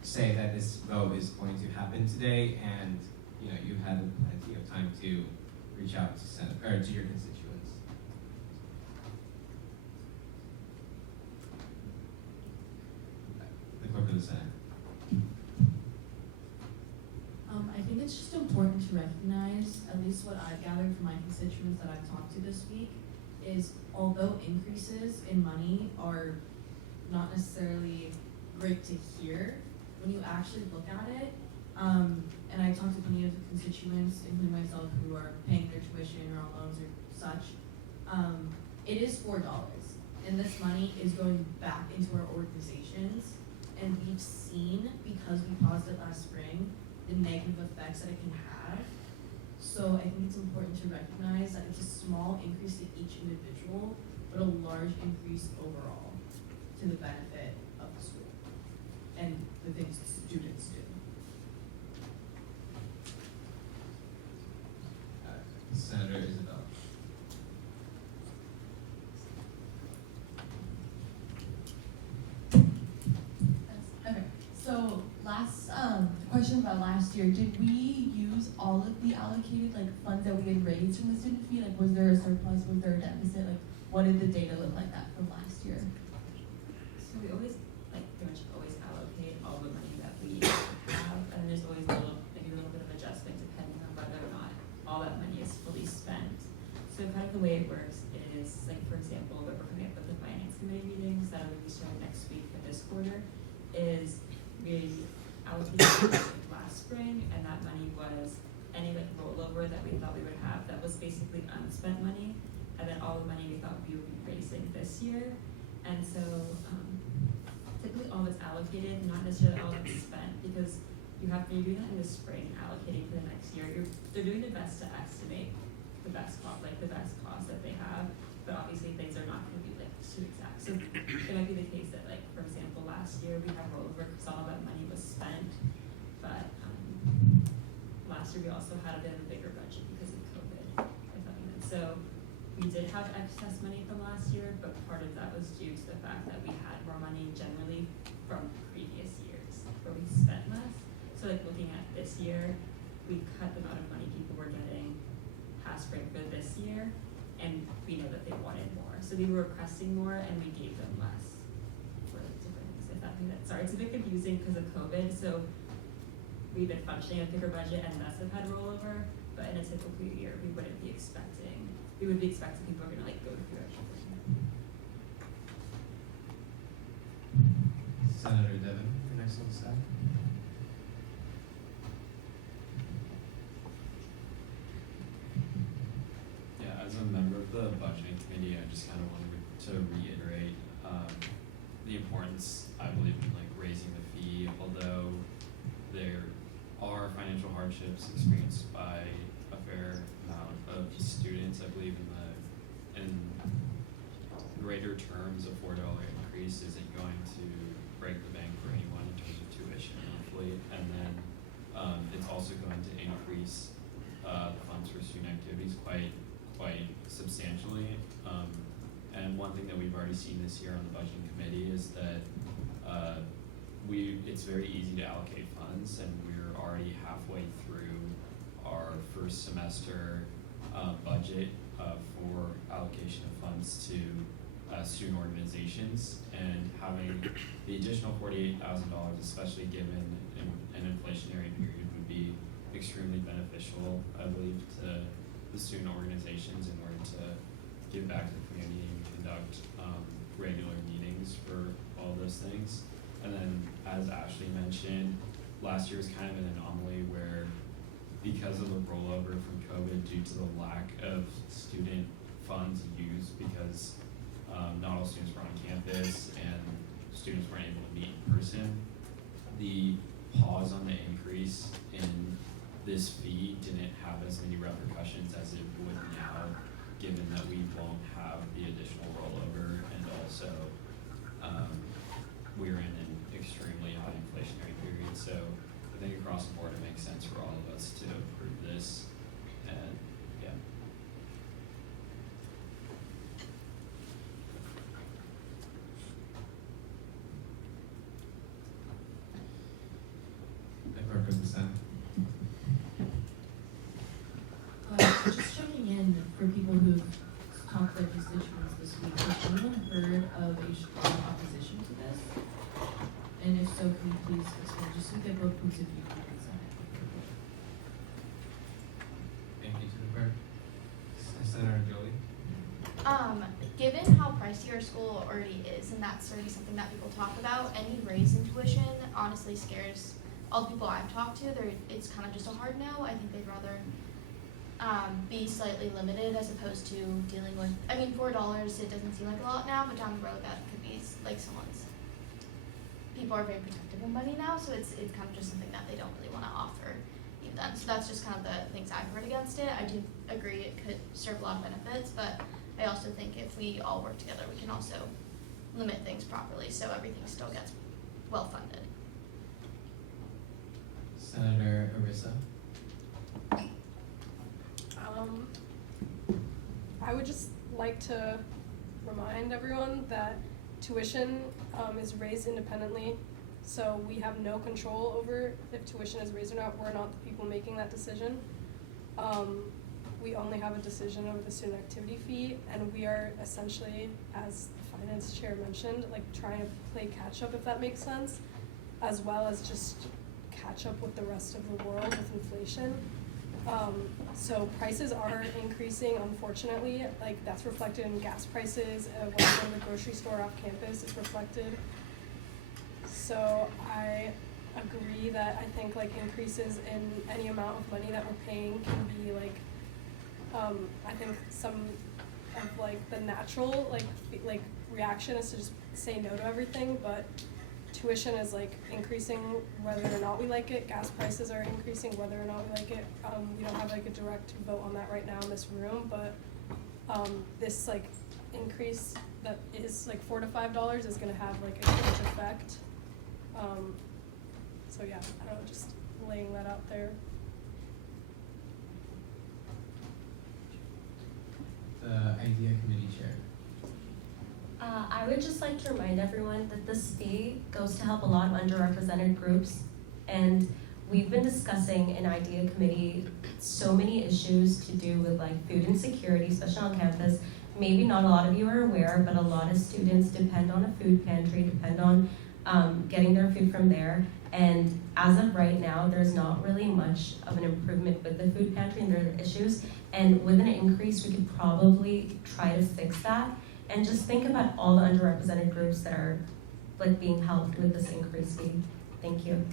say that this vote is going to happen today, and you know, you've had plenty of time to reach out to your constituents. The clerk of the Senate. I think it's just important to recognize, at least what I've gathered from my constituents that I've talked to this week, is although increases in money are not necessarily great to hear, when you actually look at it, and I talked to plenty of constituents, including myself, who are paying their tuition or on loans or such, it is $4, and this money is going back into our organizations, and we've seen, because we paused it last spring, the negative effects that it can have. So I think it's important to recognize that it's a small increase to each individual, but a large increase overall to the benefit of the school and the things students do. Senator Isabel. Okay, so last question about last year, did we use all of the allocated funds that we had raised from the student fee? Like, was there a surplus? Was there a deficit? Like, what did the data look like that from last year? So we always, pretty much always allocate all the money that we have, and there's always maybe a little bit of adjustment depending on whether or not all that money is fully spent. So kind of the way it works is, for example, what we're coming up with the finance committee meetings that will be starting next week for this quarter, is we allocated last spring, and that money was any rollover that we thought we would have that was basically unspent money, and then all the money we thought we would be raising this year. And so typically all that's allocated, not necessarily all that's spent, because you're doing that in the spring, allocating for the next year. They're doing their best to estimate the best cost, that they have, but obviously things are not going to be too exact. So it might be the case that, for example, last year we had rollover because all that money was spent, but last year we also had a bit of a bigger budget because of COVID, if that makes sense. So we did have excess money from last year, but part of that was due to the fact that we had more money generally from previous years where we spent less. So like looking at this year, we cut the amount of money people were getting past break for this year, and we know that they wanted more. So we were requesting more and we gave them less for different things, if that makes sense. Sorry, it's a bit confusing because of COVID, so we've been functioning a bigger budget and thus have had rollover, but in a typical year, we would be expecting people are gonna like go through everything. Senator Devon, your next on the side. Yeah, as a member of the budgeting committee, I just kind of wanted to reiterate the importance, I believe, in like raising the fee, although there are financial hardships experienced by a fair amount of students. I believe in greater terms, a $4 increase isn't going to break the bank for anyone in terms of tuition monthly, and then it's also going to increase the funds for student activities quite substantially. And one thing that we've already seen this year on the budgeting committee is that it's very easy to allocate funds, and we're already halfway through our first semester budget for allocation of funds to student organizations, and having the additional $48,000, especially given an inflationary period, would be extremely beneficial, I believe, to the student organizations in order to give back to the community and conduct regular meetings for all those things. And then, as Ashley mentioned, last year was kind of an anomaly where, because of the rollover from COVID due to the lack of student funds used, because not all students were on campus and students weren't able to meet in person, the pause on the increase in this fee didn't have as many repercussions as it would now, given that we won't have the additional rollover, and also we're in an extremely high inflationary period. So I think across the board it makes sense for all of us to approve this, and yeah. Member Pro Tem. Just checking in for people who've talked to their constituents this week, has anyone heard of a strong opposition to this? And if so, can you please explain, just so we get both points of view from the Senate? Thank you to the clerk. Senator Jolie. Given how pricey our school already is, and that's already something that people talk about, any raise in tuition honestly scares all the people I've talked to. It's kind of just a hard no. I think they'd rather be slightly limited as opposed to dealing with, I mean, $4, it doesn't seem like a lot now, but down the road that could be like people are very protective of money now, so it's kind of just something that they don't really want to offer even. So that's just kind of the things I've heard against it. I do agree it could serve a lot of benefits, but I also think if we all work together, we can also limit things properly so everything still gets well funded. Senator Arisa. I would just like to remind everyone that tuition is raised independently, so we have no control over if tuition is raised or not. We're not the people making that decision. We only have a decision over the student activity fee, and we are essentially, as the finance chair mentioned, like trying to play catch up, if that makes sense, as well as just catch up with the rest of the world with inflation. So prices are increasing, unfortunately. Like, that's reflected in gas prices. When you go to the grocery store off campus, it's reflected. So I agree that I think like increases in any amount of money that we're paying can be like, I think some of like the natural like reaction is to just say no to everything, but tuition is like increasing whether or not we like it. Gas prices are increasing whether or not we like it. We don't have like a direct vote on that right now in this room, but this like increase that is like $4 to $5 is gonna have like a huge effect. So yeah, I don't know, just laying that out there. The I would just like to remind everyone that this fee goes to help a lot of underrepresented groups. And we've been discussing in IDEA committee so many issues to do with like food insecurity, especially on campus. Maybe not a lot of you are aware, but a lot of students depend on a food pantry, depend on getting their food from there. And as of right now, there's not really much of an improvement with the food pantry and there are issues. And with an increase, we could probably try to fix that. And just think about all the underrepresented groups that are like being helped with this increased fee. Thank you.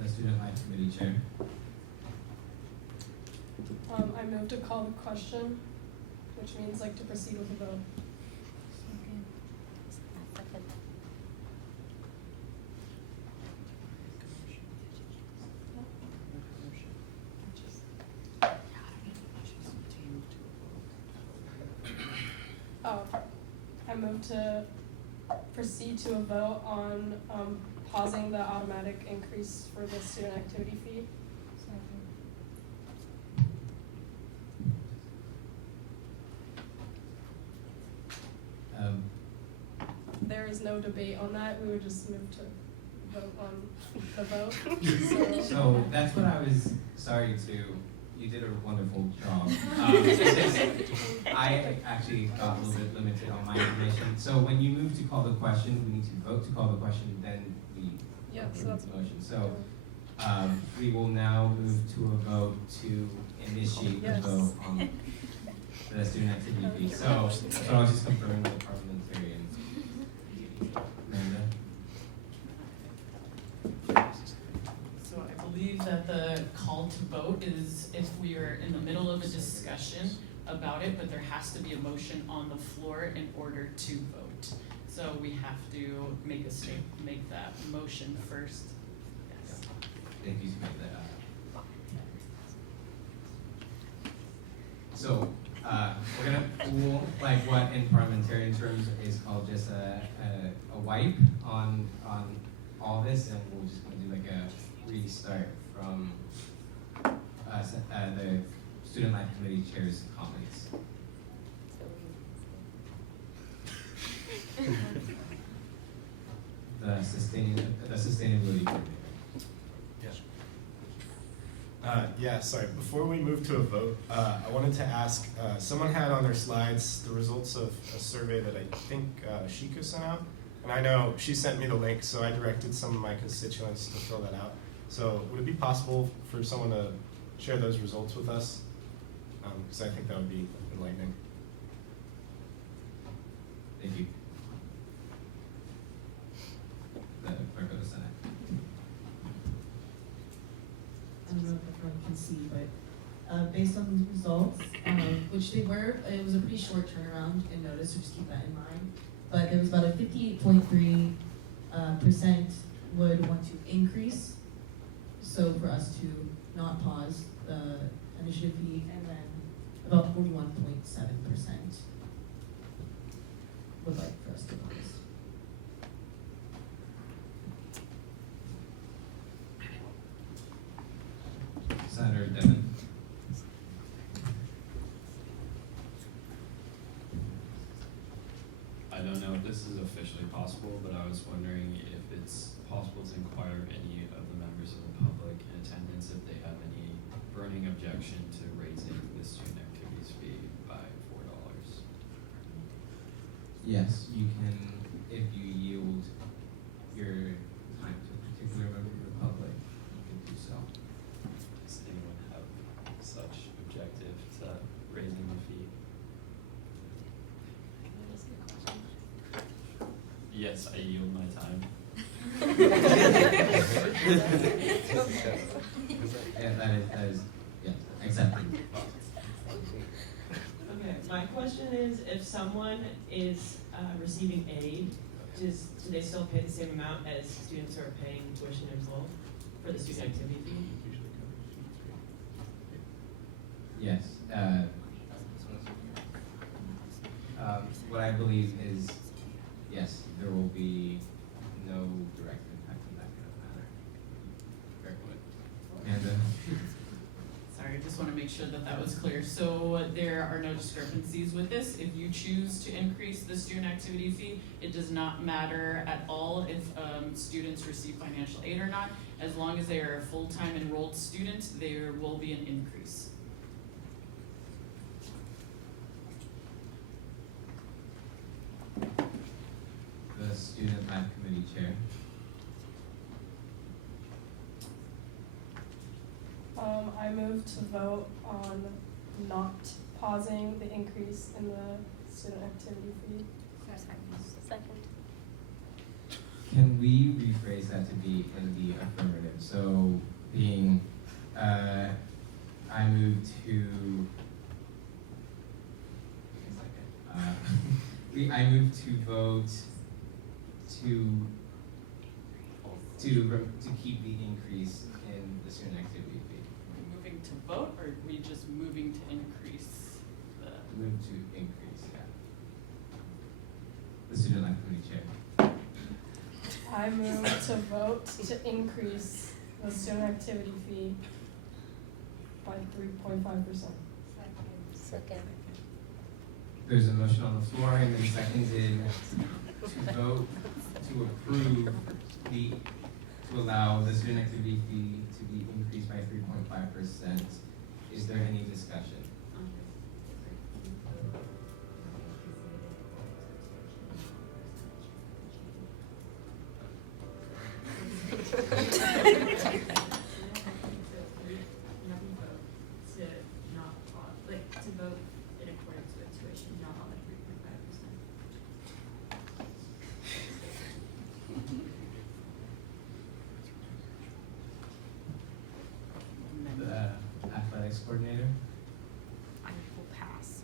The Student Life Committee Chair. I move to call the question, which means like to proceed with the vote. I move to proceed to a vote on pausing the automatic increase for the student activity fee. There is no debate on that. We would just move to vote on the vote. So that's what I was, sorry to, you did a wonderful job. I actually got a little bit limited on my information. So when you move to call the question, we need to vote to call the question, then we approve the motion. So we will now move to a vote to initiate the vote on the student activity fee. So I was just confirming with the parliamentarian. Amanda? So I believe that the call to vote is if we are in the middle of a discussion about it, but there has to be a motion on the floor in order to vote. So we have to make that motion first. Yes. Thank you to make that up. So we're gonna pool like what in parliamentarian terms is called just a wipe on all this, and we're just gonna do like a restart from the Student Life Committee Chair's comments. The sustainability committee. Yeah, sorry. Before we move to a vote, I wanted to ask, someone had on their slides the results of a survey that I think Shika sent out. And I know she sent me the link, so I directed some of my constituents to fill that out. So would it be possible for someone to share those results with us? Because I think that would be enlightening. Thank you. The clerk of the Senate. I don't know if everyone can see, but based on these results, which they were, it was a pretty short turnaround in notice, so just keep that in mind. But there was about a 58.3% would want to increase. So for us to not pause the initiative fee, and then about 41.7% would like for us to pause. Senator Devon. I don't know if this is officially possible, but I was wondering if it's possible to inquire of any of the members of the public in attendance if they have any burning objection to raising the student activities fee by $4. Yes, you can, if you yield your time to a particular member of the public, you can do so. Does anyone have such objective to raising the fee? Yes, I yield my time. Yeah, that is, yeah, accepted. Okay, my question is, if someone is receiving aid, do they still pay the same amount as students who are paying tuition in full for the student activity fee? Yes. What I believe is, yes, there will be no direct impact in that kind of matter. Very good. sure that that was clear. So there are no discrepancies with this. If you choose to increase the student activity fee, it does not matter at all if students receive financial aid or not. As long as they are a full-time enrolled student, there will be an increase. The Student Life Committee Chair. I move to vote on not pausing the increase in the student activity fee. Second. Can we rephrase that to be in the affirmative? So being, I move to, I move to vote to keep the increase in the student activity fee. Are we moving to vote, or are we just moving to increase the? Move to increase, yeah. The Student Life Committee Chair. I move to vote to increase the student activity fee by 3.5%. Second. There's a motion on the floor and then seconded to vote to approve to allow the student activity fee to be increased by 3.5%. Is there any discussion? To not pause, like to vote in accordance with tuition, not on the 3.5%. The athletics coordinator, I will pass.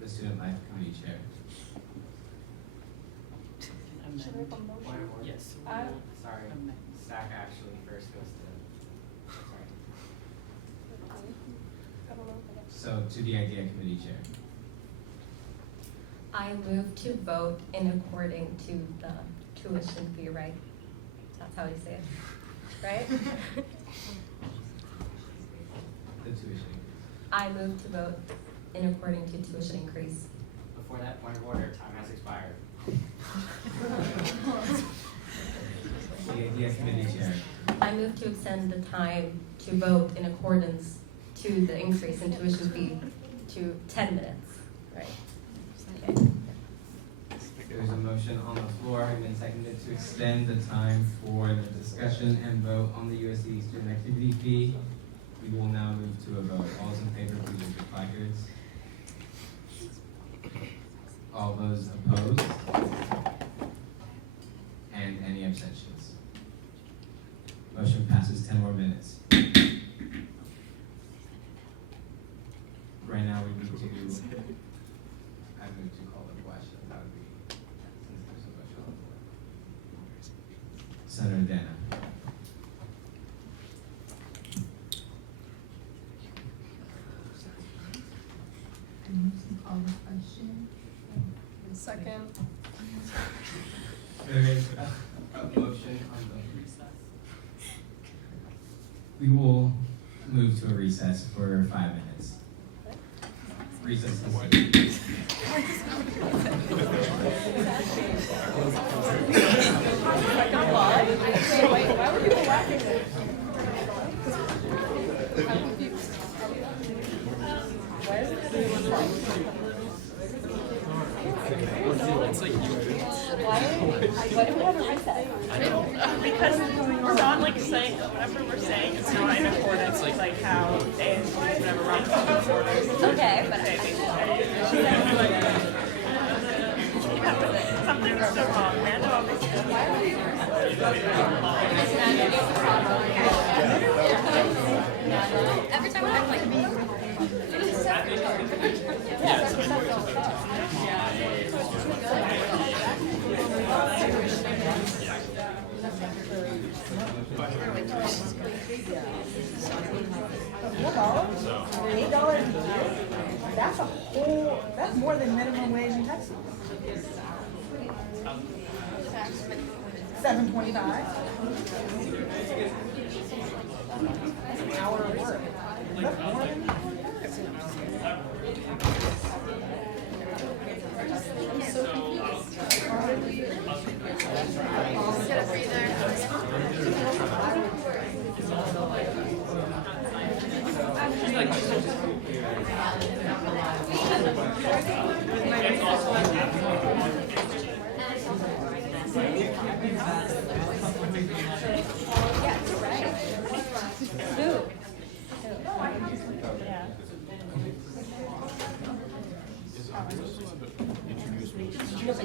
the Student Life Committee Chair. Should I come motion? Yes. Sorry, Amend. SAC actually first goes to, I don't know if I So to the Idea Committee Chair. I move to vote in according to the tuition fee, right? That's how you say it, right? The tuition increase. I move to vote in according to tuition increase. before that point of order, time has expired. The Idea Committee Chair. I move to extend the time to vote in accordance to the increase in tuition fee to 10 minutes, right? Okay. There's a motion on the floor and been seconded to extend the time for the discussion and vote on the USD student activity fee. We will now move to a vote. All those in favor, please use your placards. All those opposed? And any abstentions? Motion passes. 10 more minutes. Right now, we need to, I move to call the question. That would be, since there's a motion on the floor. Senator Dana. I move to call the question. Second. There is a motion on the recess. We will move to a recess for 5 minutes. Recess is. Why were people laughing there? I'm confused. Why is it? Why do we have a recess? Because we're not like saying, whatever we're saying is not in accordance with like how ASU whatever runs. Okay, but Something's so wrong. Amanda obviously. every time I'm like, $8 a year? That's more than minimum wage in Texas. 7:25. That's an hour of work. Get a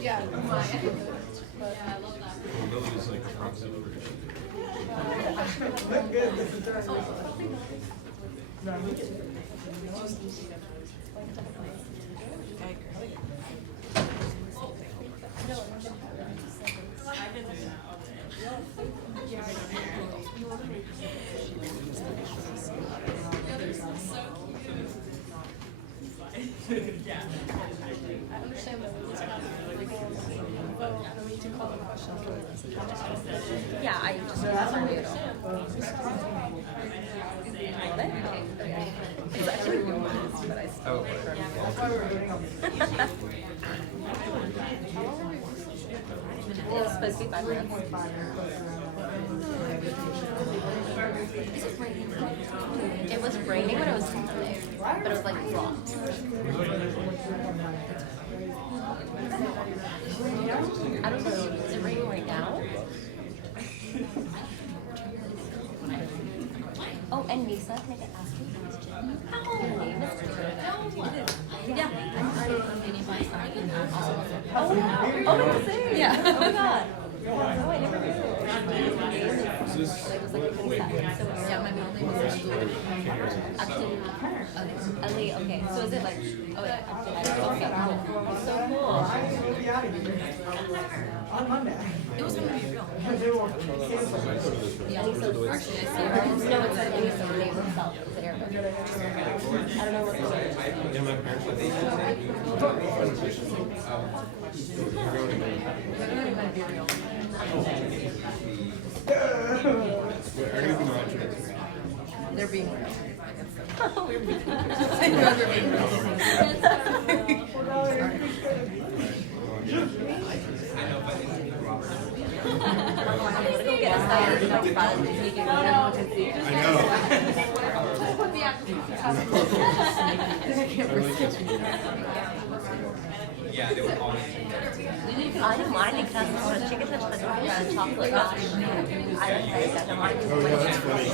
Yeah, Lily's like a proxy for Look good, this is Yeah. I understand that we need to call the question. Yeah, I just it's actually real minutes, but I still That's why we're voting on this. It was supposed to be 5 minutes. It was raining when it was Sunday, but it was like dropped. I don't think is it raining right now? Oh, and Nisa, can I get asked you a question? Your name is yeah. Oh, same. Yeah. Oh my god. Oh, I never knew. Yeah, my middle name is actually Ali. Okay, so is it like? Oh yeah. So cool. We'll be out of here on Monday. It was gonna be real. Yeah, Lisa, actually, I see her. No, it's Lisa, the name herself. It's Arabic. I don't know what the name is. Yeah, my parents are They're being real. We're being real. I know they're being real. I'm gonna go get a side of stuff rather than taking one out to see. I know. Put the Yeah, they were always. I didn't mind it because I want to chicken touch the chocolate rush. I didn't think that. Oh yeah, that's funny.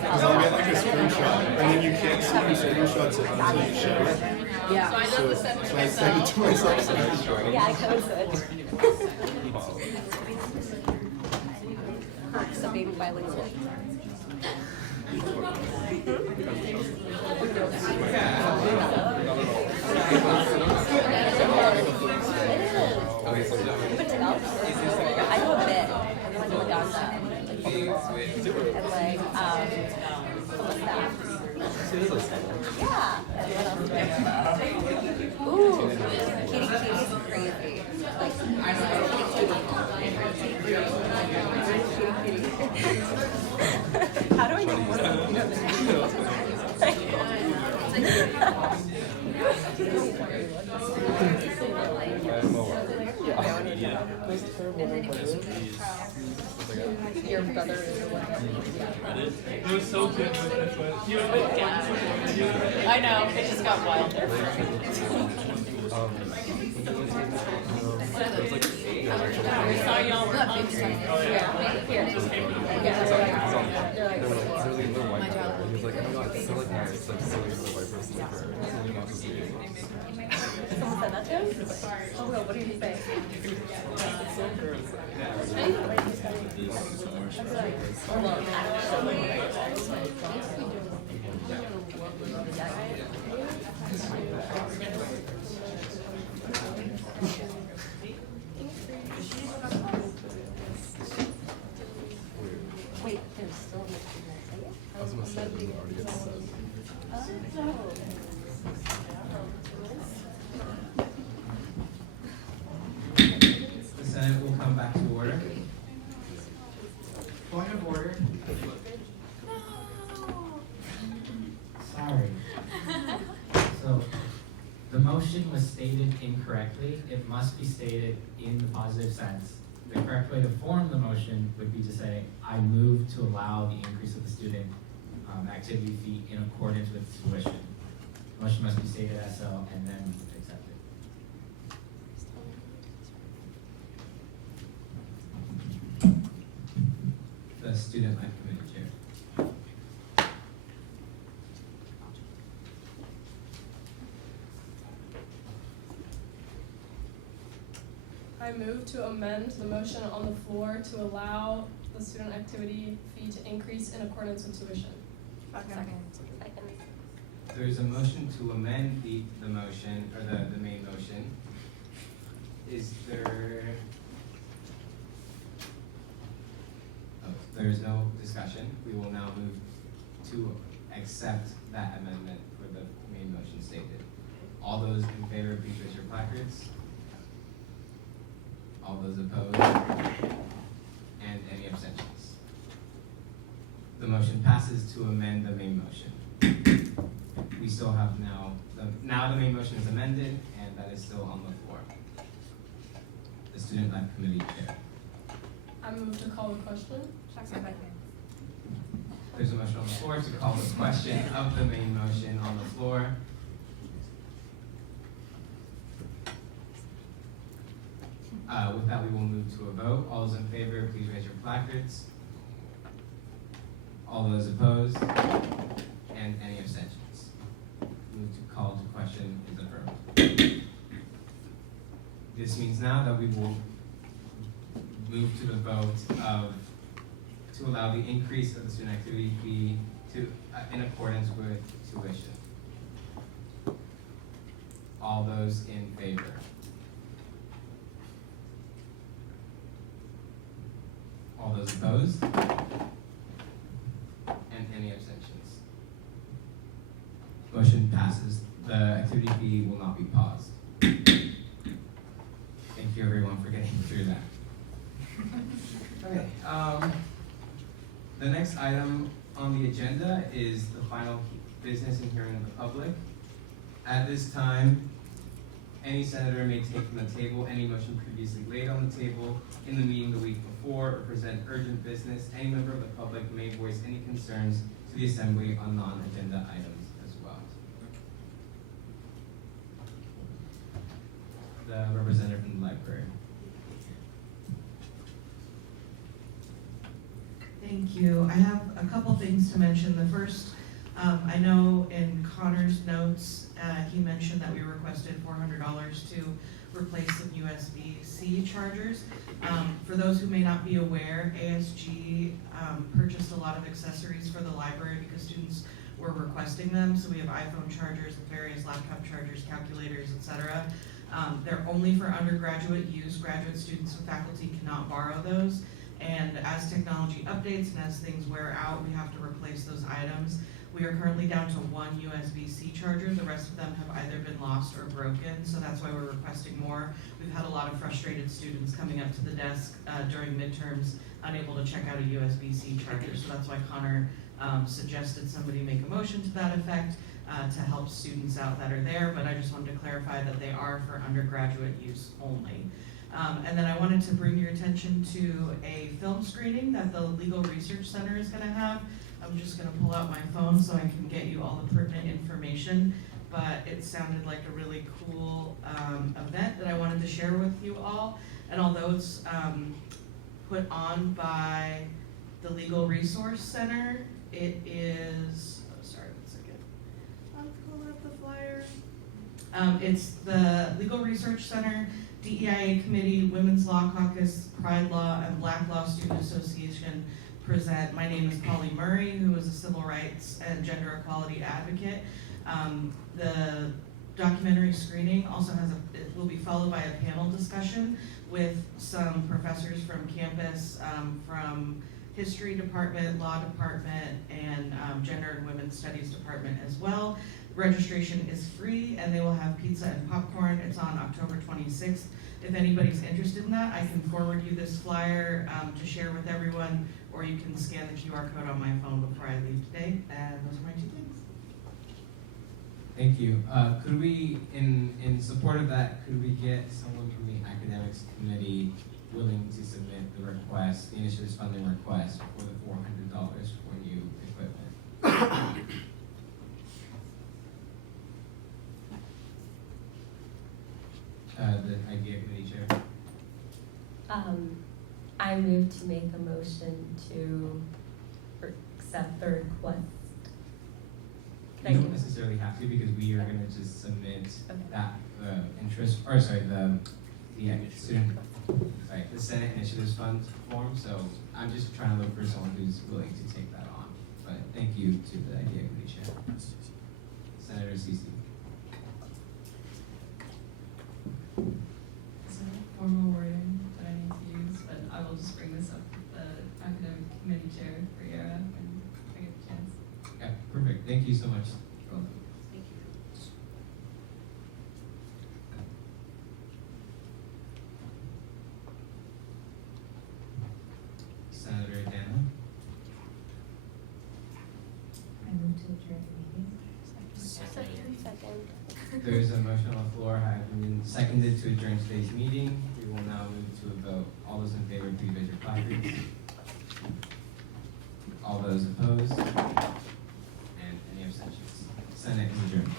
Because I'll get like a screenshot, and then you can't see the screenshots until you share it. Yeah. So I send it to myself. So Yeah, I could. So baby bilingual. I know a bit. I'm like Uganda. And like, what's that? Yeah. And what else do I know? Ooh, Kitty Kitty's crazy. Like, how do I get more than your brother is the one. It was so good. I know, it just got wild there. We saw y'all were on screen. They're like, oh my god, it's so like nice, it's like so like a white person like her. And you're not just me. Someone said that to him? Oh, well, what did he say? Well, actually, Sorry. So, the motion was stated incorrectly. It must be stated in the positive sense. The correct way to form the motion would be to say, I move to allow the increase of the student activity fee in accordance with tuition. The motion must be stated as so and then accepted. The Student Life Committee Chair. I move to amend the motion on the floor to allow the student activity fee to increase in accordance with tuition. Second. There's a motion to amend the motion, or the main motion. Is there? Oh, there is no discussion. We will now move to accept that amendment for the main motion stated. All those in favor, please raise your placards. All those opposed? And any abstentions? The motion passes to amend the main motion. We still have now the main motion is amended, and that is still on the floor. The Student Life Committee Chair. I move to call the question. There's a motion on the floor to call the question of the main motion on the floor. With that, we will move to a vote. All those in favor, please raise your placards. All those opposed? And any abstentions? Move to call to question is affirmed. This means now that we will move to the vote to allow the increase of the student activity fee in accordance with tuition. All those in favor? All those opposed? And any abstentions? Motion passes. The activity fee will not be paused. Thank you everyone for getting through that. Okay, the next item on the agenda is the final business and hearing of the public. At this time, any senator may take from the table any motion previously laid on the table in the meeting the week before or present urgent business. Any member of the public may voice any concerns to the Assembly on non-agenda items as well. The representative from the library. Thank you. I have a couple things to mention. The first, I know in Connor's notes, he mentioned that we requested $400 to replace some USB-C chargers. For those who may not be aware, ASG purchased a lot of accessories for the library because students were requesting them. So we have iPhone chargers, various laptop chargers, calculators, etc. They're only for undergraduate use. Graduate students and faculty cannot borrow those. And as technology updates and as things wear out, we have to replace those items. We are currently down to one USB-C charger. The rest of them have either been lost or broken, so that's why we're requesting more. We've had a lot of frustrated students coming up to the desk during midterms, unable to check out a USB-C charger, so that's why Connor suggested somebody make a motion to that effect to help students out that are there, but I just wanted to clarify that they are for undergraduate use only. And then I wanted to bring your attention to a film screening that the Legal Research Center is going to have. I'm just going to pull out my phone so I can get you all the pertinent information, but it sounded like a really cool event that I wanted to share with you all. And although it's put on by the Legal Resource Center, it is, oh sorry, 1 second, I'll pull up the flyer. It's the Legal Research Center, DEIA Committee, Women's Law Caucus, Pride Law, and Black Law Student Association present. My name is Polly Murray, who is a civil rights and gender equality advocate. The documentary screening also it will be followed by a panel discussion with some professors from campus, from history department, law department, and gender and women's studies department as well. Registration is free, and they will have pizza and popcorn. It's on October 26th. If anybody's interested in that, I can forward you this flyer to share with everyone or you can scan the QR code on my phone before I leave today, and those are my 2 things. Thank you. Could we, in support of that, could we get someone from the academics committee willing to submit the request, the initiatives funding request for the $400 for new equipment? The idea committee chair. I move to make a motion to accept the request. You don't necessarily have to, because we are gonna just submit that, the Senate Initiatives Fund form, so I'm just trying to look for someone who's willing to take that on. But thank you to the idea committee chair. Senator Cece. Is there a formal wording that I need to use? But I will just bring this up with the academic committee chair for ERA when I get the chance. Yeah, perfect. Thank you so much. Thank you. Senator Dana. I move to adjourn the meeting. Second. There's a motion on the floor, having been seconded to adjourn today's meeting. We will now move to a vote. All those in favor, please raise your placards. All those opposed? And any abstentions? Senate is adjourned.